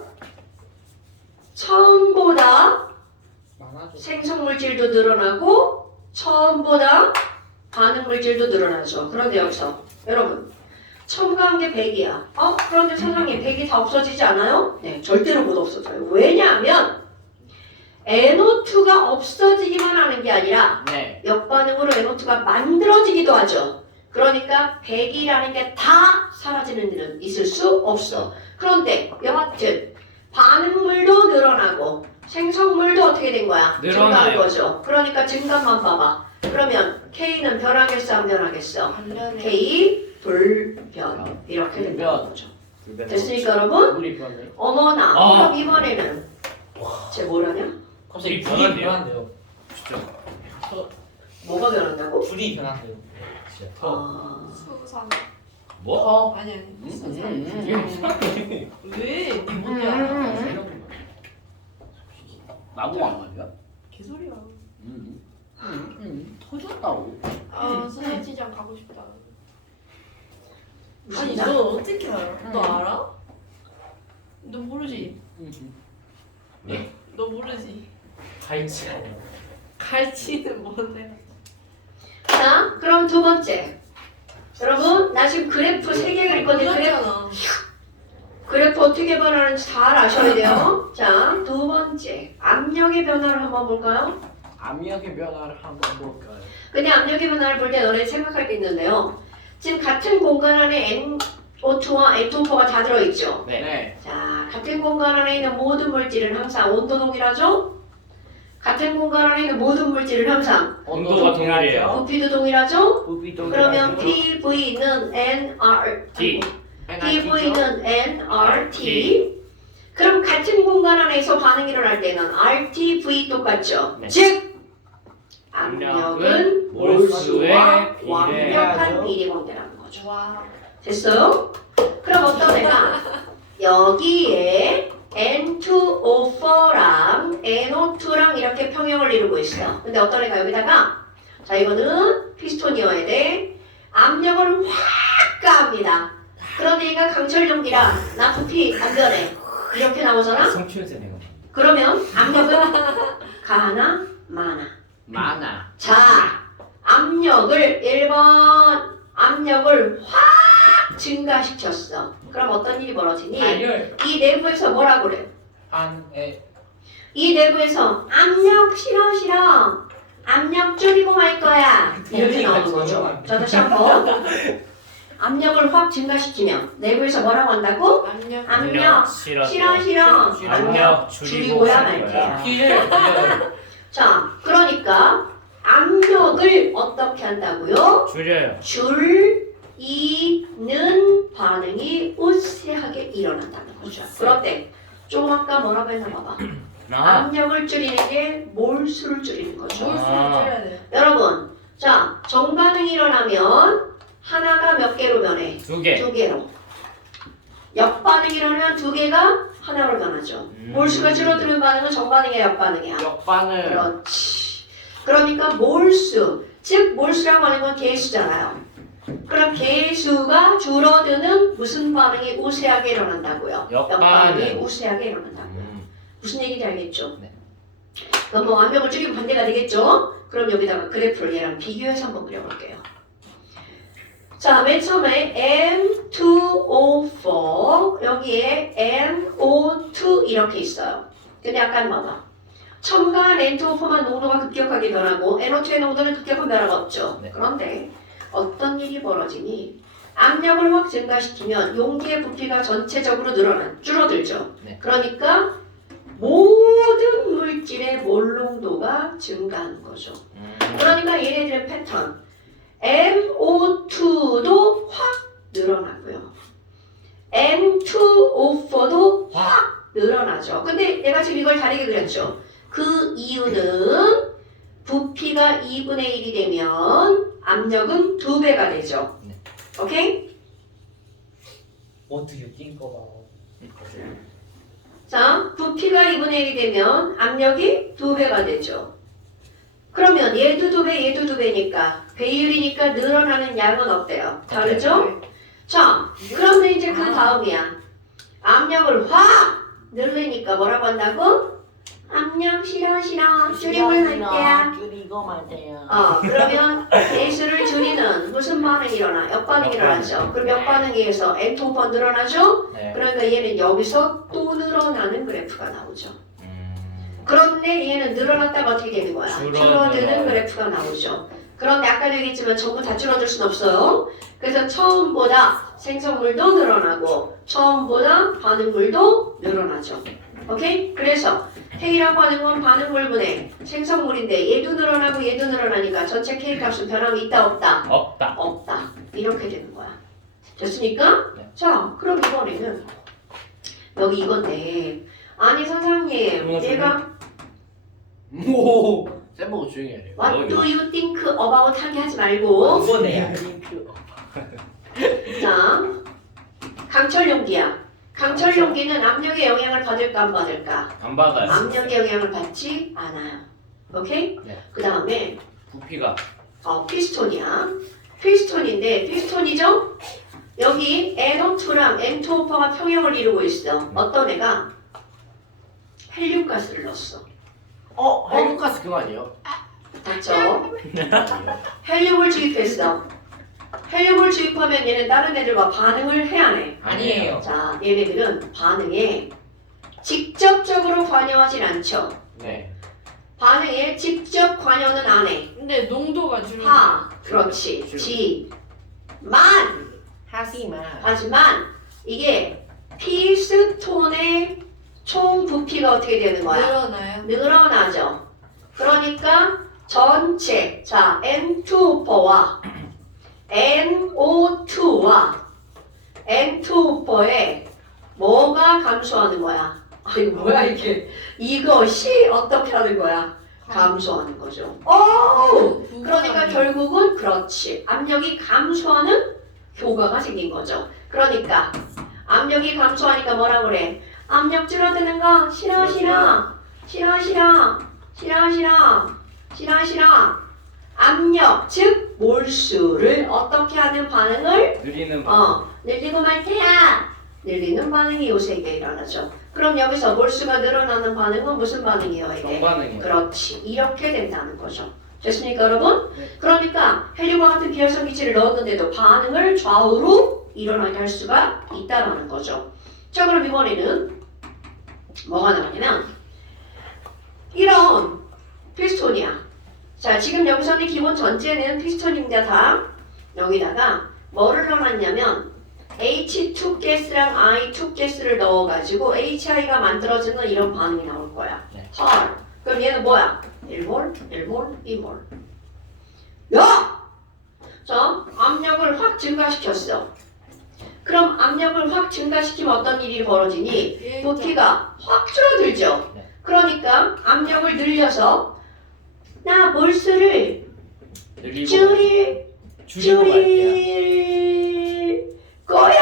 처음보다 많아져. 생성물질도 늘어나고 처음보다 반응물질도 늘어나죠. 그런데 여기서 여러분 첨가한 게 100이야. 그런데 선생님 100이 다 없어지지 않아요? 네, 절대로 못 없어져요. 왜냐하면 NO2가 없어지기만 하는 게 아니라 네. 역반응으로 NO2가 만들어지기도 하죠. 그러니까 100이라는 게 다 사라지는 일은 있을 수 없어. 그런데 여하튼 반응물도 늘어나고 생성물도 어떻게 된 거야? 증가한 늘어나요. 거죠. 그러니까 증가만 봐봐. 그러면 K는 변하겠어 안 변하겠어? 안 변해. K 불변 이렇게 된다는 거죠. 됐으니까 여러분? 우리 편에. 어머나 아. 그럼 이번에는 쟤 뭐라냐? 갑자기 불이 불이 변한대요. 변한대요. 진짜. 뭐가 변한다고? 불이 변한대요. 진짜 터. 수상. 뭐? 아니 아니. 음, 수상. 음, 왜? 니 음. 뭐냐? 나무 안 말이야? 개소리야. 터졌다고. 아 수산시장 가고 싶다. 아니 무슨 너 어떻게 알아? 너 알아? 너 모르지? 네? 너 모르지? 갈치. 갈치는 뭔데? 자, 그럼 두 번째. 여러분, 나 지금 그래프 3개 그릴 건데 몰랐잖아. 그래프 어떻게 변하는지 잘 아셔야 돼요. 자, 두 번째. 압력의 변화를 한번 볼까요? 압력의 변화를 한번 볼까요? 근데 압력의 변화를 볼 때 너네 생각할 게 있는데요. 지금 같은 공간 안에 NO2와 N2O4가 다 들어있죠. 네. 자, 같은 공간 안에 있는 모든 물질은 항상 온도 동일하죠? 같은 공간 안에 있는 모든 물질은 항상 온도가 동일해요. 부피도 동일하죠? 부피도 그러면 PV는 NRT, PV는 NRT. 그럼 같은 공간 안에서 반응이 일어날 때는 RT, V 똑같죠? 네. 즉 압력은 압력은 몰수와 몰수에 완벽한 비례하죠. 비례관계라는 거죠. 와. 됐어요? 그럼 어떤 애가 여기에 N2O4랑 NO2랑 이렇게 평형을 이루고 있어. 근데 어떤 애가 여기다가 자 이거는 피스톤이어야 돼. 압력을 확 가합니다. 그런 애가 강철 용기라 나 부피 안 변해. 이렇게 나오잖아? 성춘세 내가. 그러면 압력은 가하나 마나. 많아. 자, 압력을 1번 압력을 확 증가시켰어. 그럼 어떤 일이 벌어지니? 발열. 이 내부에서 뭐라 그래? 반에. 이 내부에서 압력 싫어. 압력 줄이고 말 거야. 이렇게 나오는 거죠. 자, 다시 한번. 압력을 확 증가시키면 내부에서 뭐라고 한다고? 압력. 압력 싫어. 싫어. 압력 줄이고 줄이고야 살 말게. 거야. 피를 발열. 자, 그러니까 압력을 어떻게 한다고요? 줄여요. 줄이는 반응이 우세하게 일어난다는 거죠. 그런데 좀 아까 뭐라고 했나 봐봐. 아. 압력을 줄이는 게 몰수를 줄이는 거죠. 몰수를 아. 줄여야 돼. 여러분, 자 정반응이 일어나면 하나가 몇 개로 변해? 2개. 2개로. 역반응이 일어나면 2개가 하나로 변하죠. 몰수가 줄어드는 반응은 정반응이야, 역반응이야. 역반을. 그렇지. 그러니까 몰수, 즉 몰수라고 하는 건 개수잖아요. 그럼 개수가 줄어드는 무슨 반응이 우세하게 일어난다고요? 역반응. 역반응이 우세하게 일어난다고요. 무슨 얘기인지 알겠죠? 네. 그럼 뭐 압력을 줄이면 반대가 되겠죠? 그럼 여기다가 그래프를 얘랑 비교해서 한번 그려볼게요. 자, 맨 처음에 N2O4 여기에 NO2 이렇게 있어요. 근데 약간 봐봐. 첨가한 N2O4만 농도가 급격하게 변하고 NO2의 농도는 급격한 변화가 없죠. 네. 그런데 어떤 일이 벌어지니 압력을 확 증가시키면 용기의 부피가 전체적으로 줄어들죠. 네. 그러니까 모든 물질의 몰 농도가 증가하는 거죠. 그러니까 얘네들의 패턴 MO2도 확 늘어나고요. N2O4도 확 늘어나죠. 근데 내가 지금 이걸 다르게 그렸죠. 그 이유는 부피가 2분의 1이 되면 압력은 2배가 되죠. 네. 오케이? 어떻게 뛴 거 봐요. 자, 부피가 2분의 1이 되면 압력이 2배가 되죠. 그러면 얘도 2배, 얘도 2배니까 배율이니까 늘어나는 양은 어때요? 다르죠? 자, 그런데 이제 그 다음이야. 압력을 확 늘리니까 뭐라고 한다고? 압력 싫어 줄임을 할게요. 줄이고 말게요. 그러면 배수를 줄이는 무슨 반응이 일어나? 역반응이 일어나죠. 그럼 역반응에 의해서 n통번 늘어나죠? 네. 그러니까 얘는 여기서 또 늘어나는 그래프가 나오죠. 그런데 얘는 늘어났다가 어떻게 되는 거야? 줄어드는 그래프가 나오죠. 그런데 아까도 얘기했지만 전부 다 줄어들 순 없어요. 그래서 처음보다 생성물도 늘어나고 처음보다 반응물도 늘어나죠. 오케이? 그래서 K라고 하는 건 반응물분의 생성물인데 얘도 늘어나고 얘도 늘어나니까 전체 K 값은 변함이 있다 없다? 없다. 없다. 이렇게 되는 거야. 됐습니까? 네. 자, 그럼 이번에는 여기 이건데 아니 선생님 얘가 오. 쌤보고 조용히 해요. What do you think about 하게 하지 말고 그거네요. 자 강철 용기야. 강철 용기는 압력의 영향을 받을까 안 받을까? 안 받아요. 압력의 영향을 받지 않아요. 오케이? 네. 그 다음에 부피가 피스톤이야. 피스톤인데 피스톤이죠? 여기 NO2랑 N2O4가 평형을 이루고 있어. 어떤 애가 헬륨가스를 넣었어. 헬륨가스 그거 아니에요? 맞죠? 헬륨을 주입했어. 헬륨을 주입하면 얘는 다른 애들과 반응을 해야 해. 아니에요. 자, 얘네들은 반응에 직접적으로 관여하진 않죠. 네. 반응에 직접 관여는 안 해. 근데 농도가 줄어. 그렇지. 하지만 이게 피스톤의 총 부피가 어떻게 되는 거야? 늘어나요? 늘어나죠. 그러니까 전체 자 N2O4와 N2O4에 뭐가 감소하는 거야? 이거 뭐야 이게? 이것이 어떻게 하는 거야? 감소하는 거죠. 그러니까 결국은 그렇지. 압력이 감소하는 효과가 생긴 거죠. 그러니까 압력이 감소하니까 뭐라 그래? 압력 줄어드는 거 싫어. 압력 즉 몰수를 어떻게 하는 반응을 느리는 거. 늘리고 말 테야. 늘리는 반응이 요 세 개 일어나죠. 그럼 여기서 몰수가 늘어나는 반응은 무슨 반응이에요 이게? 정반응이요. 그렇지. 이렇게 된다는 거죠. 됐습니까 여러분? 네. 그러니까 헬륨과 같은 비활성 기체를 넣었는데도 반응을 좌우로 일어나게 할 수가 있다는 거죠. 자 그럼 이번에는 뭐가 나오냐면 이런 피스톤이야. 자 지금 여기서는 기본 전제는 피스톤입니다. 다 여기다가 뭐를 넣어놨냐면 H2 가스랑 I2 가스를 넣어가지고 HI가 만들어지는 이런 반응이 나올 거야. 네. 그럼 얘는 뭐야? 1몰, 1몰, 2몰. 야! 자, 압력을 확 증가시켰어. 그럼 압력을 확 증가시키면 어떤 일이 벌어지니? 부피가 확 줄어들죠. 네. 그러니까 압력을 늘려서 나 몰수를 늘리고 줄이고 갈게요. 줄일 거야!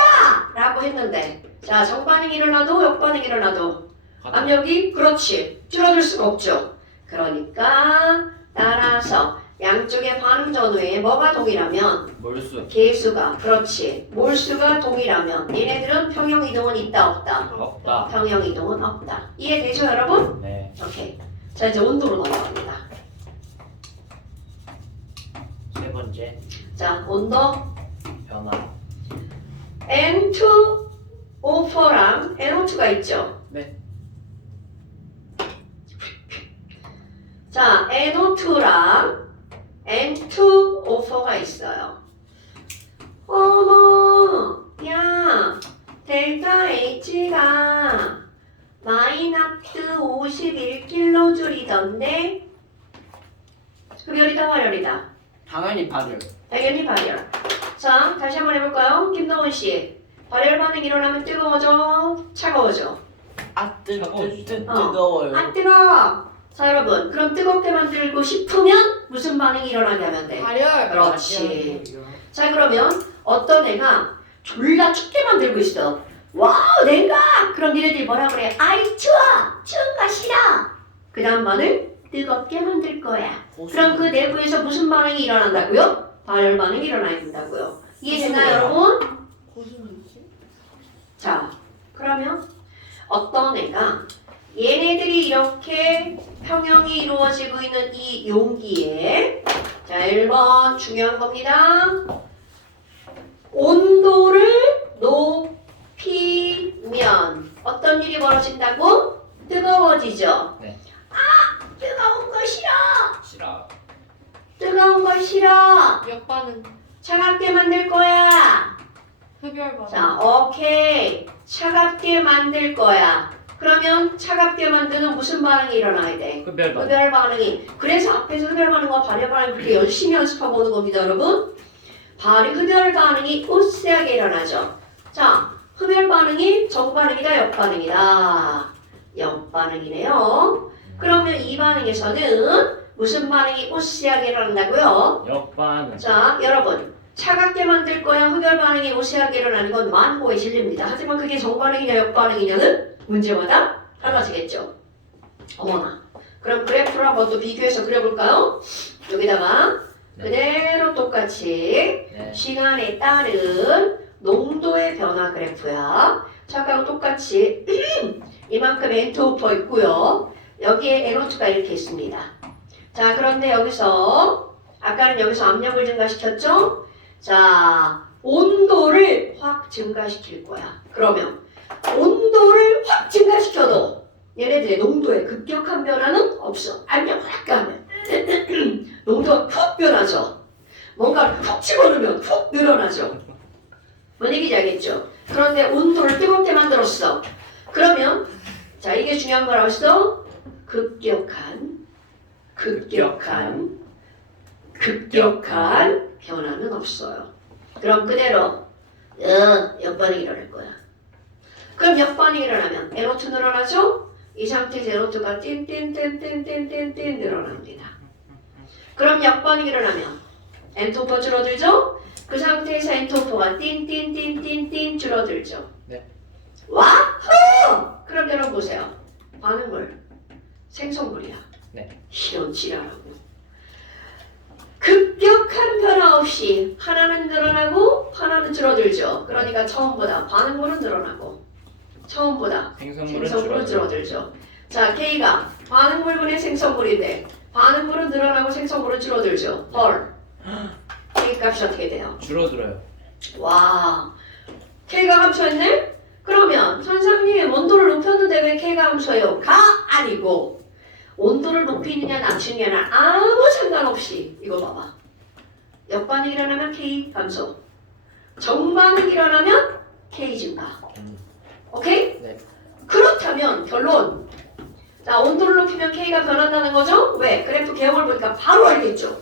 라고 했는데 자 정반응이 일어나도 역반응이 일어나도 압력이 그렇지 줄어들 수가 없죠. 그러니까 따라서 양쪽의 반응 전후에 뭐가 동일하면 몰수 계수가 그렇지 몰수가 동일하면 얘네들은 평형 이동은 있다 없다? 없다. 평형 이동은 없다. 이해되죠 여러분? 네. 오케이. 자 이제 온도로 넘어갑니다. 세 번째 자 온도 변화. N2O4랑 NO2가 있죠? 네. 자, NO2랑 N2O4가 있어요. 어머, 야, 델타 H가 마이너스 51kJ이던데? 흡열이다, 활열이다? 당연히 발열. 당연히 발열. 자, 다시 한번 해볼까요? 김동훈 씨. 발열 반응 일어나면 뜨거워져? 차가워져? 뜨거워요. 안 뜨거워. 자, 여러분. 그럼 뜨겁게 만들고 싶으면 무슨 반응이 일어나게 하면 돼? 발열. 그렇지. 자 그러면 어떤 애가 졸라 춥게 만들고 있어. 와우 냉각! 그럼 니네들이 뭐라 그래? 아이 추워! 추운 거 싫어! 그 다음 반을 뜨겁게 만들 거야. 그럼 그 내부에서 무슨 반응이 일어난다고요? 발열 반응이 일어나야 된다고요. 이해되나요 여러분? 고수는지? 자 그러면 어떤 애가 얘네들이 이렇게 평형이 이루어지고 있는 이 용기에 자 1번 중요한 겁니다. 온도를 높이면 어떤 일이 벌어진다고? 뜨거워지죠. 네. 아 뜨거운 거 싫어. 싫어. 뜨거운 거 싫어. 역반응. 차갑게 만들 거야. 흡열 반응. 자 오케이 차갑게 만들 거야. 그러면 차갑게 만드는 무슨 반응이 일어나야 돼? 흡열 반응. 흡열 반응이. 그래서 앞에서 흡열 반응과 발열 반응 그렇게 열심히 연습하고 오는 겁니다, 여러분. 흡열 반응이 우세하게 일어나죠. 자, 흡열 반응이 정반응이다, 역반응이다. 역반응이네요. 그러면 이 반응에서는 무슨 반응이 우세하게 일어난다고요? 역반응. 자, 여러분. 차갑게 만들 거야, 흡열 반응이 우세하게 일어나는 건 만고의 진리입니다. 하지만 그게 정반응이냐, 역반응이냐는 문제마다 달라지겠죠. 어머나. 그럼 그래프를 한번 또 비교해서 그려볼까요? 여기다가 그대로 똑같이 네. 시간에 따른 농도의 변화 그래프야. 자, 아까랑 똑같이 이만큼 N2 있고요. 여기에 NO2가 이렇게 있습니다. 자, 그런데 여기서 아까는 여기서 압력을 증가시켰죠? 자, 온도를 확 증가시킬 거야. 그러면 온도를 확 증가시켜도 얘네들의 농도에 급격한 변화는 없어. 압력을 확 가면 농도가 푹 변하죠. 뭔가를 푹 집어넣으면 푹 늘어나죠. 뭔 얘기인지 알겠죠? 그런데 온도를 뜨겁게 만들었어. 그러면 자 이게 중요한 거라고 했어. 급격한 변화는 없어요. 그럼 그대로 역반응이 일어날 거야. 그럼 역반응이 일어나면 NO2 늘어나죠? 이 상태에서 NO2가 띵띵띵띵띵띵띵 늘어납니다. 그럼 역반응이 일어나면 N2 줄어들죠? 그 상태에서 N2가 띵띵띵띵띵 줄어들죠. 네. 와호! 그럼 여러분 보세요. 반응물, 생성물이야. 네. 이런 지랄하고. 급격한 변화 없이 하나는 늘어나고 하나는 줄어들죠. 그러니까 처음보다 반응물은 늘어나고 처음보다 생성물은 생성물은 줄어들죠. 자, K가 반응물분의 생성물인데 반응물은 늘어나고 생성물은 줄어들죠. 헐. K 값이 어떻게 돼요? 줄어들어요. 와, K가 감소했네? 그러면 선생님 온도를 높였는데 왜 K가 감소해요? 가 아니고 온도를 높이느냐 낮추느냐는 아무 상관없이 이거 봐봐. 역반응이 일어나면 K 감소, 정반응이 일어나면 K 증가. 오케이? 네. 그렇다면 결론. 자, 온도를 높이면 K가 변한다는 거죠? 왜? 그래프 개형을 보니까 바로 알겠죠?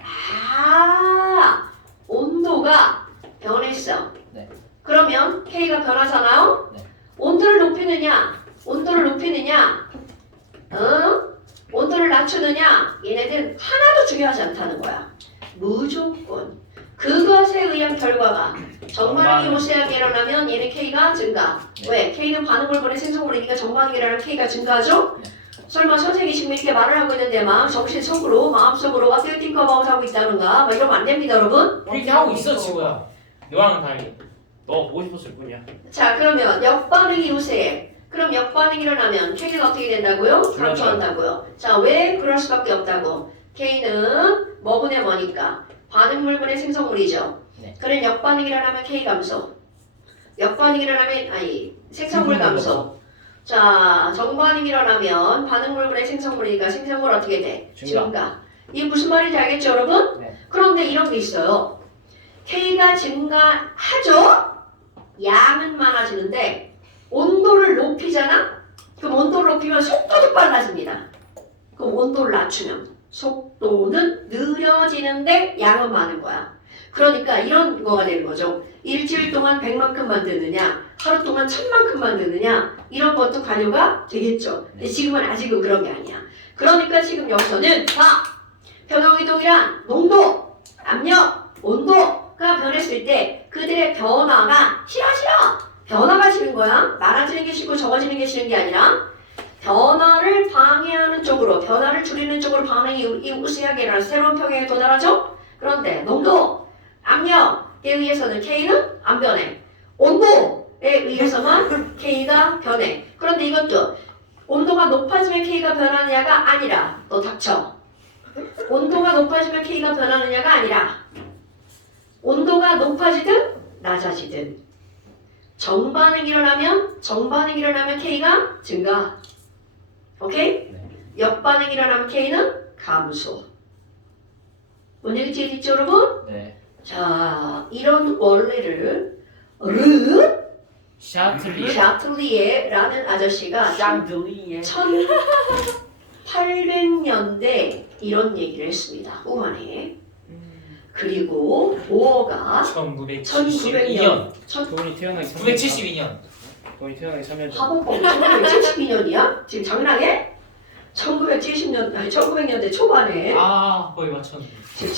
아, 온도가 변했어. 네. 그러면 K가 변하잖아요? 네. 온도를 높이느냐, 온도를 낮추느냐, 얘네들 하나도 중요하지 않다는 거야. 무조건. 그것에 의한 결과가 정반응이 우세하게 일어나면 얘네 K가 증가. 네. 왜? K는 반응물분의 생성물이니까 정반응이 일어나면 K가 증가하죠? 네. 설마 선생님이 지금 이렇게 말을 하고 있는데 정신속으로 마음속으로 어떻게 띵커바웃 하고 있다는가? 막 이러면 안 됩니다, 여러분. 이렇게 하고 있어 친구야. 너랑 다르게. 너 보고 싶었을 뿐이야. 자, 그러면 역반응이 우세해. 그럼 역반응이 일어나면 K는 어떻게 된다고요? 감소한다고요. 자, 왜 그럴 수밖에 없다고? K는 뭐분의 뭐니까? 반응물분의 생성물이죠. 네. 그럼 역반응이 일어나면 K 감소. 역반응이 일어나면 생성물 감소. 자, 정반응이 일어나면 반응물분의 생성물이니까 생성물 어떻게 돼? 증가. 이게 무슨 말인지 알겠죠, 여러분? 네. 그런데 이런 게 있어요. K가 증가하죠? 양은 많아지는데 온도를 높이잖아? 그럼 온도를 높이면 속도도 빨라집니다. 그럼 온도를 낮추면 속도는 느려지는데 양은 많은 거야. 그러니까 이런 거가 되는 거죠. 일주일 동안 100만큼 만드느냐, 하루 동안 1000만큼 만드느냐, 이런 것도 관여가 되겠죠. 근데 지금은 아직은 그런 게 아니야. 그러니까 지금 여기서는 봐! 변형이동이란 농도, 압력, 온도가 변했을 때 그들의 변화가 싫어. 변화가 싫은 거야. 많아지는 게 싫고 적어지는 게 싫은 게 아니라 변화를 방해하는 쪽으로, 변화를 줄이는 쪽으로 반응이 우세하게 일어나서 새로운 평형에 도달하죠. 그런데 농도, 압력에 의해서는 K는 안 변해. 온도에 의해서만 K가 변해. 그런데 이것도 온도가 높아지면 K가 변하느냐가 아니라, 너 닥쳐. 온도가 높아지면 K가 변하느냐가 아니라 온도가 높아지든 낮아지든 정반응이 일어나면 K가 증가. 오케이? 역반응이 일어나면 K는 감소. 뭔 얘기인지 알겠죠, 여러분? 네. 자, 이런 원리를 샤틀리. 샤틀리에라는 아저씨가 샹들리에 1800년대 이런 얘기를 했습니다. 후반에. 그리고 보어가 1972년. 돈이 태어나기 972년. 돈이 태어나기 3년 전. 화보법 1972년이야? 지금 장난해? 1970년, 아니 1900년대 초반에 아 거의 맞췄네. 지금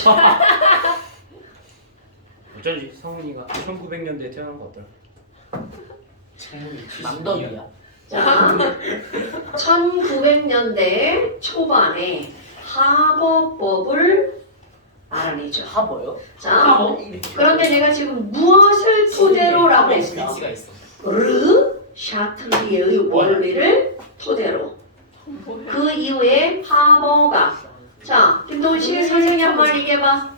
어쩐지 성훈이가 1900년대에 태어난 거 같더라. 남덕이야. 자, 1900년대 초반에 하버법을 알아내죠. 하버요? 자, 하버? 그런데 내가 지금 무엇을 토대로라고 했어? 위치가 있어. 샤틀리의 원리를 토대로. 그 이후에 하버가, 자, 김동훈 씨 선생님 한 말 얘기해봐.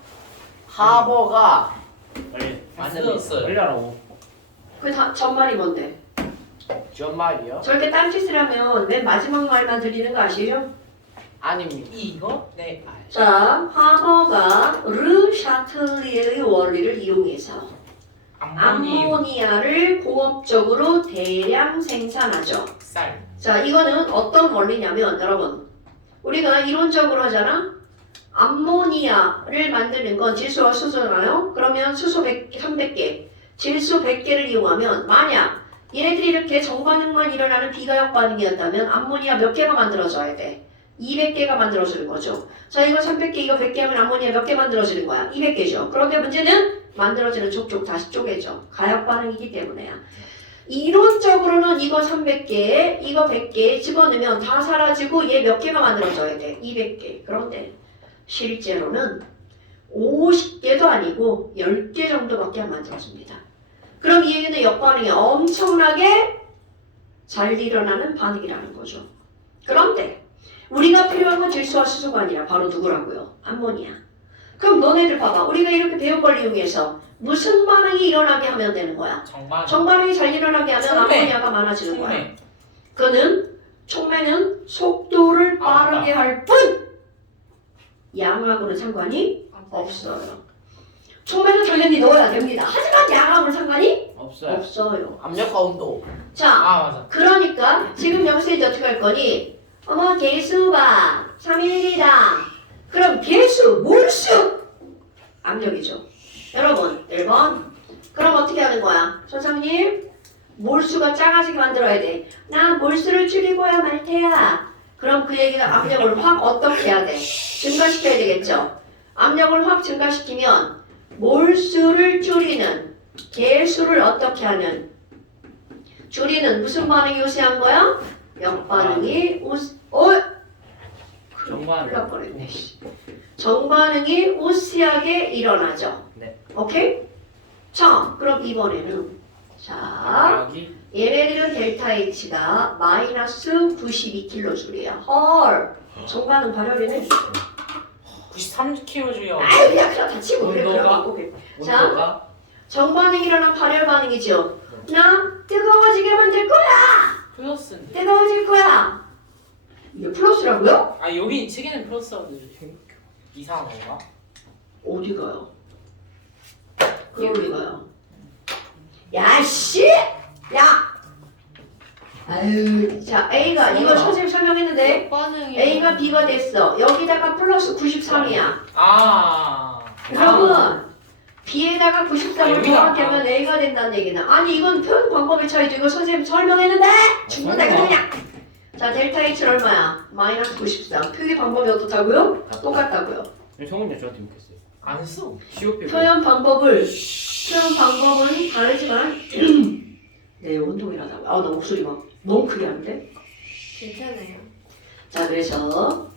하버가 빨리 만들었어요. 빨리 하라고. 그 전말이 뭔데? 정말이요? 저렇게 딴짓을 하면 맨 마지막 말만 들리는 거 아시죠? 아닙니다. 이거? 네. 자, 하버가 샤틀리의 원리를 이용해서 암모니아를 공업적으로 대량 생산하죠. 쌀. 자, 이거는 어떤 원리냐면 여러분, 우리가 이론적으로 하잖아. 암모니아를 만드는 건 질소와 수소잖아요. 그러면 수소 300개, 질소 100개를 이용하면 만약 얘네들이 이렇게 정반응만 일어나는 비가역 반응이었다면 암모니아 몇 개가 만들어져야 돼? 200개가 만들어지는 거죠. 자, 이거 300개, 이거 100개 하면 암모니아 몇 개 만들어지는 거야? 200개죠. 그런데 문제는 만들어지는 족족 다시 쪼개져. 가역 반응이기 때문에야. 이론적으로는 이거 300개, 이거 100개 집어넣으면 다 사라지고 얘 몇 개가 만들어져야 돼? 200개. 그런데 실제로는 50개도 아니고 10개 정도밖에 안 만들어집니다. 그럼 이 얘기는 역반응이 엄청나게 잘 일어나는 반응이라는 거죠. 그런데 우리가 필요한 건 질소와 수소가 아니라 바로 누구라고요? 암모니아. 그럼 너네들 봐봐. 우리가 이렇게 배운 걸 이용해서 무슨 반응이 일어나게 하면 되는 거야? 정반. 정반응이 잘 일어나게 하면 촉매. 암모니아가 많아지는 거야. 촉매. 그는 촉매는 속도를 빠르게 할 뿐 양하고는 상관이 없어요. 촉매는 당연히 넣어야 됩니다. 하지만 양하고는 상관이 없어요. 없어요. 압력과 온도. 자, 아 맞아. 그러니까 지금 여기서 이제 어떻게 할 거니? 어머 개수가 3일이당. 그럼 개수, 몰수 압력이죠. 여러분 1번. 그럼 어떻게 하는 거야? 선생님 몰수가 작아지게 만들어야 돼. 나 몰수를 줄이고야 말 테야. 그럼 그 얘기가 압력을 확 어떻게 해야 돼? 증가시켜야 되겠죠. 압력을 확 증가시키면 몰수를 줄이는 개수를 어떻게 하는? 줄이는 무슨 반응이 우세한 거야? 역반응이 정반응. 큰일 날 뻔했네. 정반응이 우세하게 일어나죠. 네. 오케이? 자, 그럼 이번에는 자 여기 얘네들은 델타 H가 마이너스 92kJ야. 헐! 정반응 발열이네. 93kg요. 아유 그냥 그렇다 치고 그래 온도가? 그래. 자, 온도가 정반응이 일어난 발열 반응이죠. 나 뜨거워지게 만들 거야. 플러스인데. 뜨거워질 거야. 이게 플러스라고요? 아 여기 책에는 플러스라고 이상한 건가? 어디 가요? 그 어디 가요? 야 씨! 야! 아유, 자 A가 이거 선생님 설명했는데 반응이 A가 B가 됐어. 여기다가 플러스 93이야. 아. 여러분 B에다가 93을 여기다. 더하면 A가 된다는 얘기는 아니 이건 표현 방법의 차이죠. 이거 선생님 설명했는데 중국 내가 그냥 자 델타 H는 얼마야? 마이너스 93. 표기 방법이 어떻다고요? 똑같다고요. 성훈이 저한테 묻겠어요. 안 써. 시오 빼고. 표현 방법은 다르지만 네 운동이라다고. 나 목소리 막 너무 크게 하는데. 괜찮아요. 자 그래서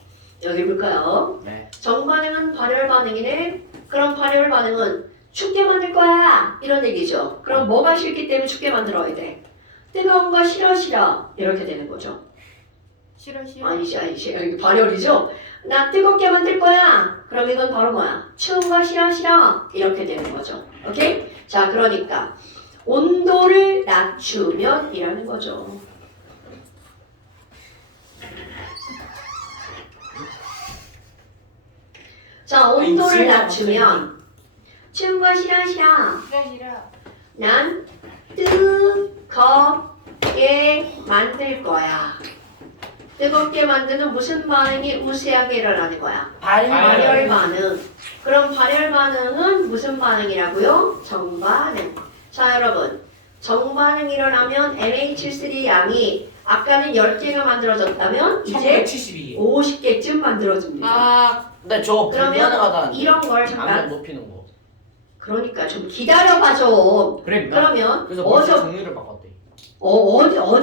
여기 볼까요? 네. 정반응은 발열 반응이네. 그럼 발열 반응은 춥게 만들 거야 이런 얘기죠. 그럼 뭐가 싫기 때문에 춥게 만들어야 돼. 뜨거운 거 싫어 이렇게 되는 거죠. 싫어. 아니지 여기 발열이죠. 나 뜨겁게 만들 거야. 그럼 이건 바로 뭐야? 추운 거 싫어 이렇게 되는 거죠. 오케이? 자 그러니까 온도를 낮추면 이라는 거죠. 자 온도를 낮추면 추운 거 싫어 싫어. 난 뜨겁게 만들 거야. 뜨겁게 만드는 무슨 반응이 우세하게 일어나는 거야? 발열 반응. 그럼 발열 반응은 무슨 반응이라고요? 정반응. 자 여러분 정반응이 일어나면 NH3 양이 아까는 10개가 만들어졌다면 이제 1972. 50개쯤 만들어집니다. 아, 근데 저거 그러면 불가능하다. 이런 걸 잠깐 압력 높이는 거. 그러니까 좀 기다려봐 좀. 그래. 그러면 그래서 벌써 어디서 종류를 바꿨대. 어디서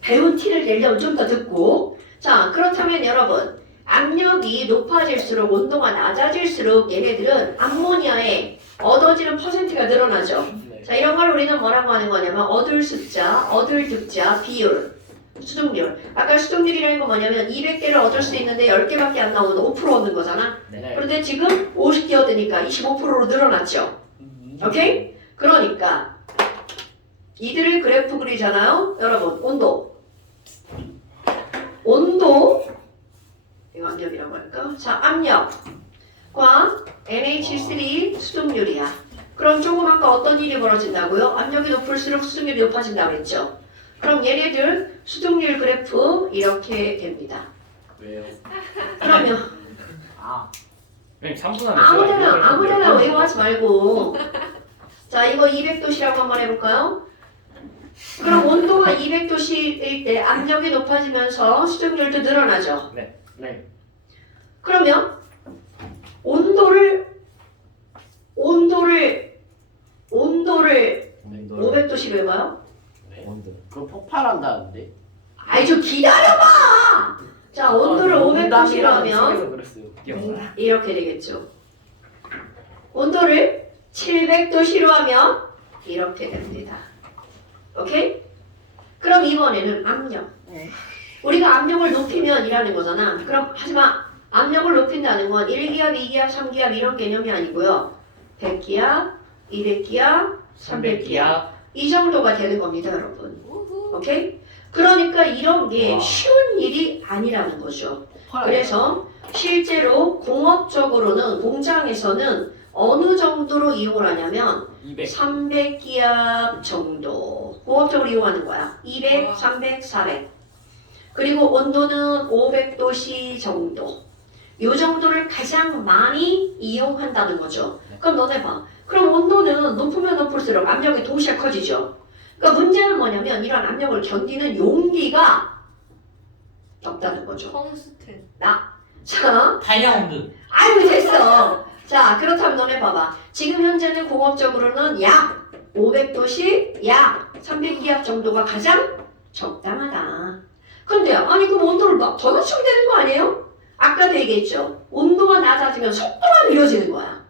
배운 티를 내려면 좀 더 듣고. 자 그렇다면 여러분 압력이 높아질수록 온도가 낮아질수록 얘네들은 암모니아에 얻어지는 퍼센트가 늘어나죠. 네. 자 이런 걸 우리는 뭐라고 하는 거냐면 얻을 숫자, 얻을 득자, 비율, 수득률. 아까 수득률이라는 건 뭐냐면 200개를 얻을 수 있는데 10개밖에 안 나오면 5% 얻는 거잖아. 네. 그런데 지금 50개 얻으니까 25%로 늘어났죠. 오케이? 그러니까 이들을 그래프 그리잖아요. 여러분 온도 이거 압력이라고 할까? 자 압력과 NH3 수득률이야. 그럼 조금 아까 어떤 일이 벌어진다고요? 압력이 높을수록 수득률이 높아진다고 그랬죠. 그럼 얘네들 수득률 그래프 이렇게 됩니다. 왜요? 그러면 아. 그냥 3분 안에 아무데나 외워하지 말고 자 이거 200도씨라고 한번 해볼까요? 그럼 온도가 200도씨일 때 압력이 높아지면서 수증률도 늘어나죠. 네. 그러면 온도를 500도씨로 해봐요. 온도. 그거 폭발한다는데. 아이 좀 기다려봐. 자 온도를 500도씨로 하면 그랬어요. 이렇게 되겠죠. 온도를 700도씨로 하면 이렇게 됩니다. 오케이? 그럼 이번에는 압력. 우리가 압력을 높이면 이라는 거잖아. 그럼 하지만 압력을 높인다는 건 1기압, 2기압, 3기압 이런 개념이 아니고요. 100기압, 200기압, 300기압 이 정도가 되는 겁니다, 여러분. 오케이? 그러니까 이런 게 와. 쉬운 일이 아니라는 거죠. 그래서 실제로 공업적으로는 공장에서는 어느 정도로 이용을 하냐면 200. 300기압 정도 공업적으로 이용하는 거야. 200, 300, 400. 그리고 온도는 500도씨 정도. 이 정도를 가장 많이 이용한다는 거죠. 그럼 너네 봐. 그럼 온도는 높으면 높을수록 압력이 동시에 커지죠. 그러니까 문제는 뭐냐면 이런 압력을 견디는 용기가 없다는 거죠. 텅스텐. 자, 다이아몬드. 아이고 됐어. 자 그렇다면 너네 봐봐. 지금 현재는 공업적으로는 약 500도씨, 약 300기압 정도가 가장 적당하다. 근데 아니 그럼 온도를 막 더 낮추면 되는 거 아니에요? 아까도 얘기했죠. 온도가 낮아지면 속도가 느려지는 거야.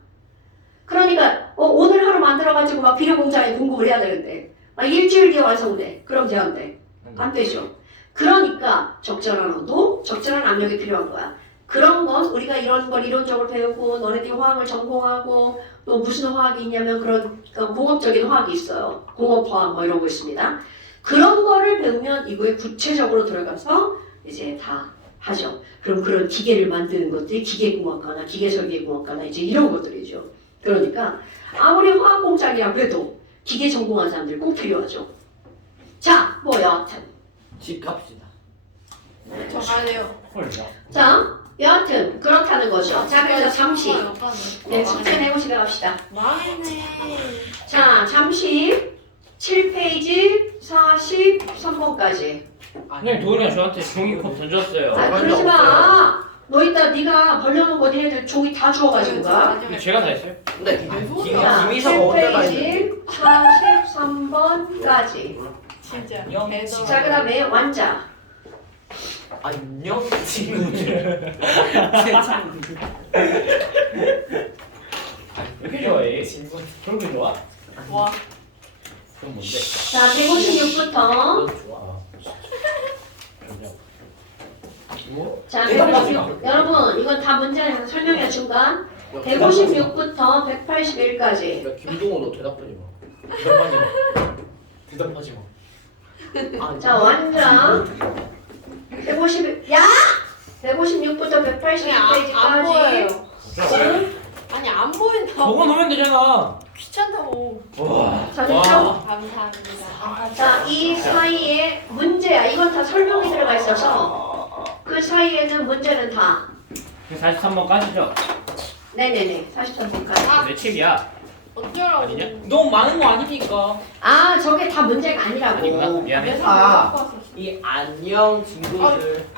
그러니까 오늘 하루 만들어가지고 막 비료 공장에 공급을 해야 되는데 막 일주일 뒤에 완성돼. 그럼 되는데 안 되죠. 그러니까 적절한 온도, 적절한 압력이 필요한 거야. 그런 건 우리가 이런 걸 이론적으로 배우고 너네들이 화학을 전공하고 또 무슨 화학이 있냐면 그런 공업적인 화학이 있어요. 공업화학 뭐 이런 거 있습니다. 그런 거를 배우면 이거에 구체적으로 들어가서 이제 다 하죠. 그럼 그런 기계를 만드는 것들이 기계공학과나 기계설계공학과나 이제 이런 것들이죠. 그러니까 아무리 화학공장이라고 해도 기계 전공한 사람들이 꼭 필요하죠. 자, 뭐 여하튼 집 갑시다. 저 가야 돼요. 헐. 자, 여하튼 그렇다는 거죠. 자, 그래서 잠시 네, 숙제 내고 시작합시다. 망했네. 자, 잠시 7페이지 43번까지. 그냥 도훈이가 저한테 종이컵 던졌어요. 아, 그러지 마. 너 이따 네가 벌려놓고 니네들 종이 다 주워가지고 가. 근데 제가 다 했어요? 근데 자, 김희석 언제가 있는데? 7페이지 43번까지. 진짜 안녕. 대단. 자, 그 다음에 완자. 안녕 친구들. 왜 이렇게 좋아해? 그렇게 좋아? 와. 그럼 뭔데? 자, 156부터. 좋아. 자, 156. 여러분, 이건 다 문제 설명이야, 중간. 156부터 181까지. 야 김동호 너 대답하지 마. 대답하지 마. 대답하지 마. 자, 완자. 150, 야! 156부터 아니, 안 181페이지까지. 보여요. 아니 안 보인다고. 적어 놓으면 되잖아. 귀찮다고. 와. 자, 됐죠? 감사합니다. 자, 이 사이에 문제야. 이건 다 설명이 들어가 있어서 그 사이에는 문제는 다. 43번 까시죠. 네네네. 43번까지. 내 책이야. 어쩌라고. 아니냐? 너무 많은 거 아닙니까? 아, 저게 다 문제가 아니구나. 아니라고. 미안해. 아, 이 안녕 친구들.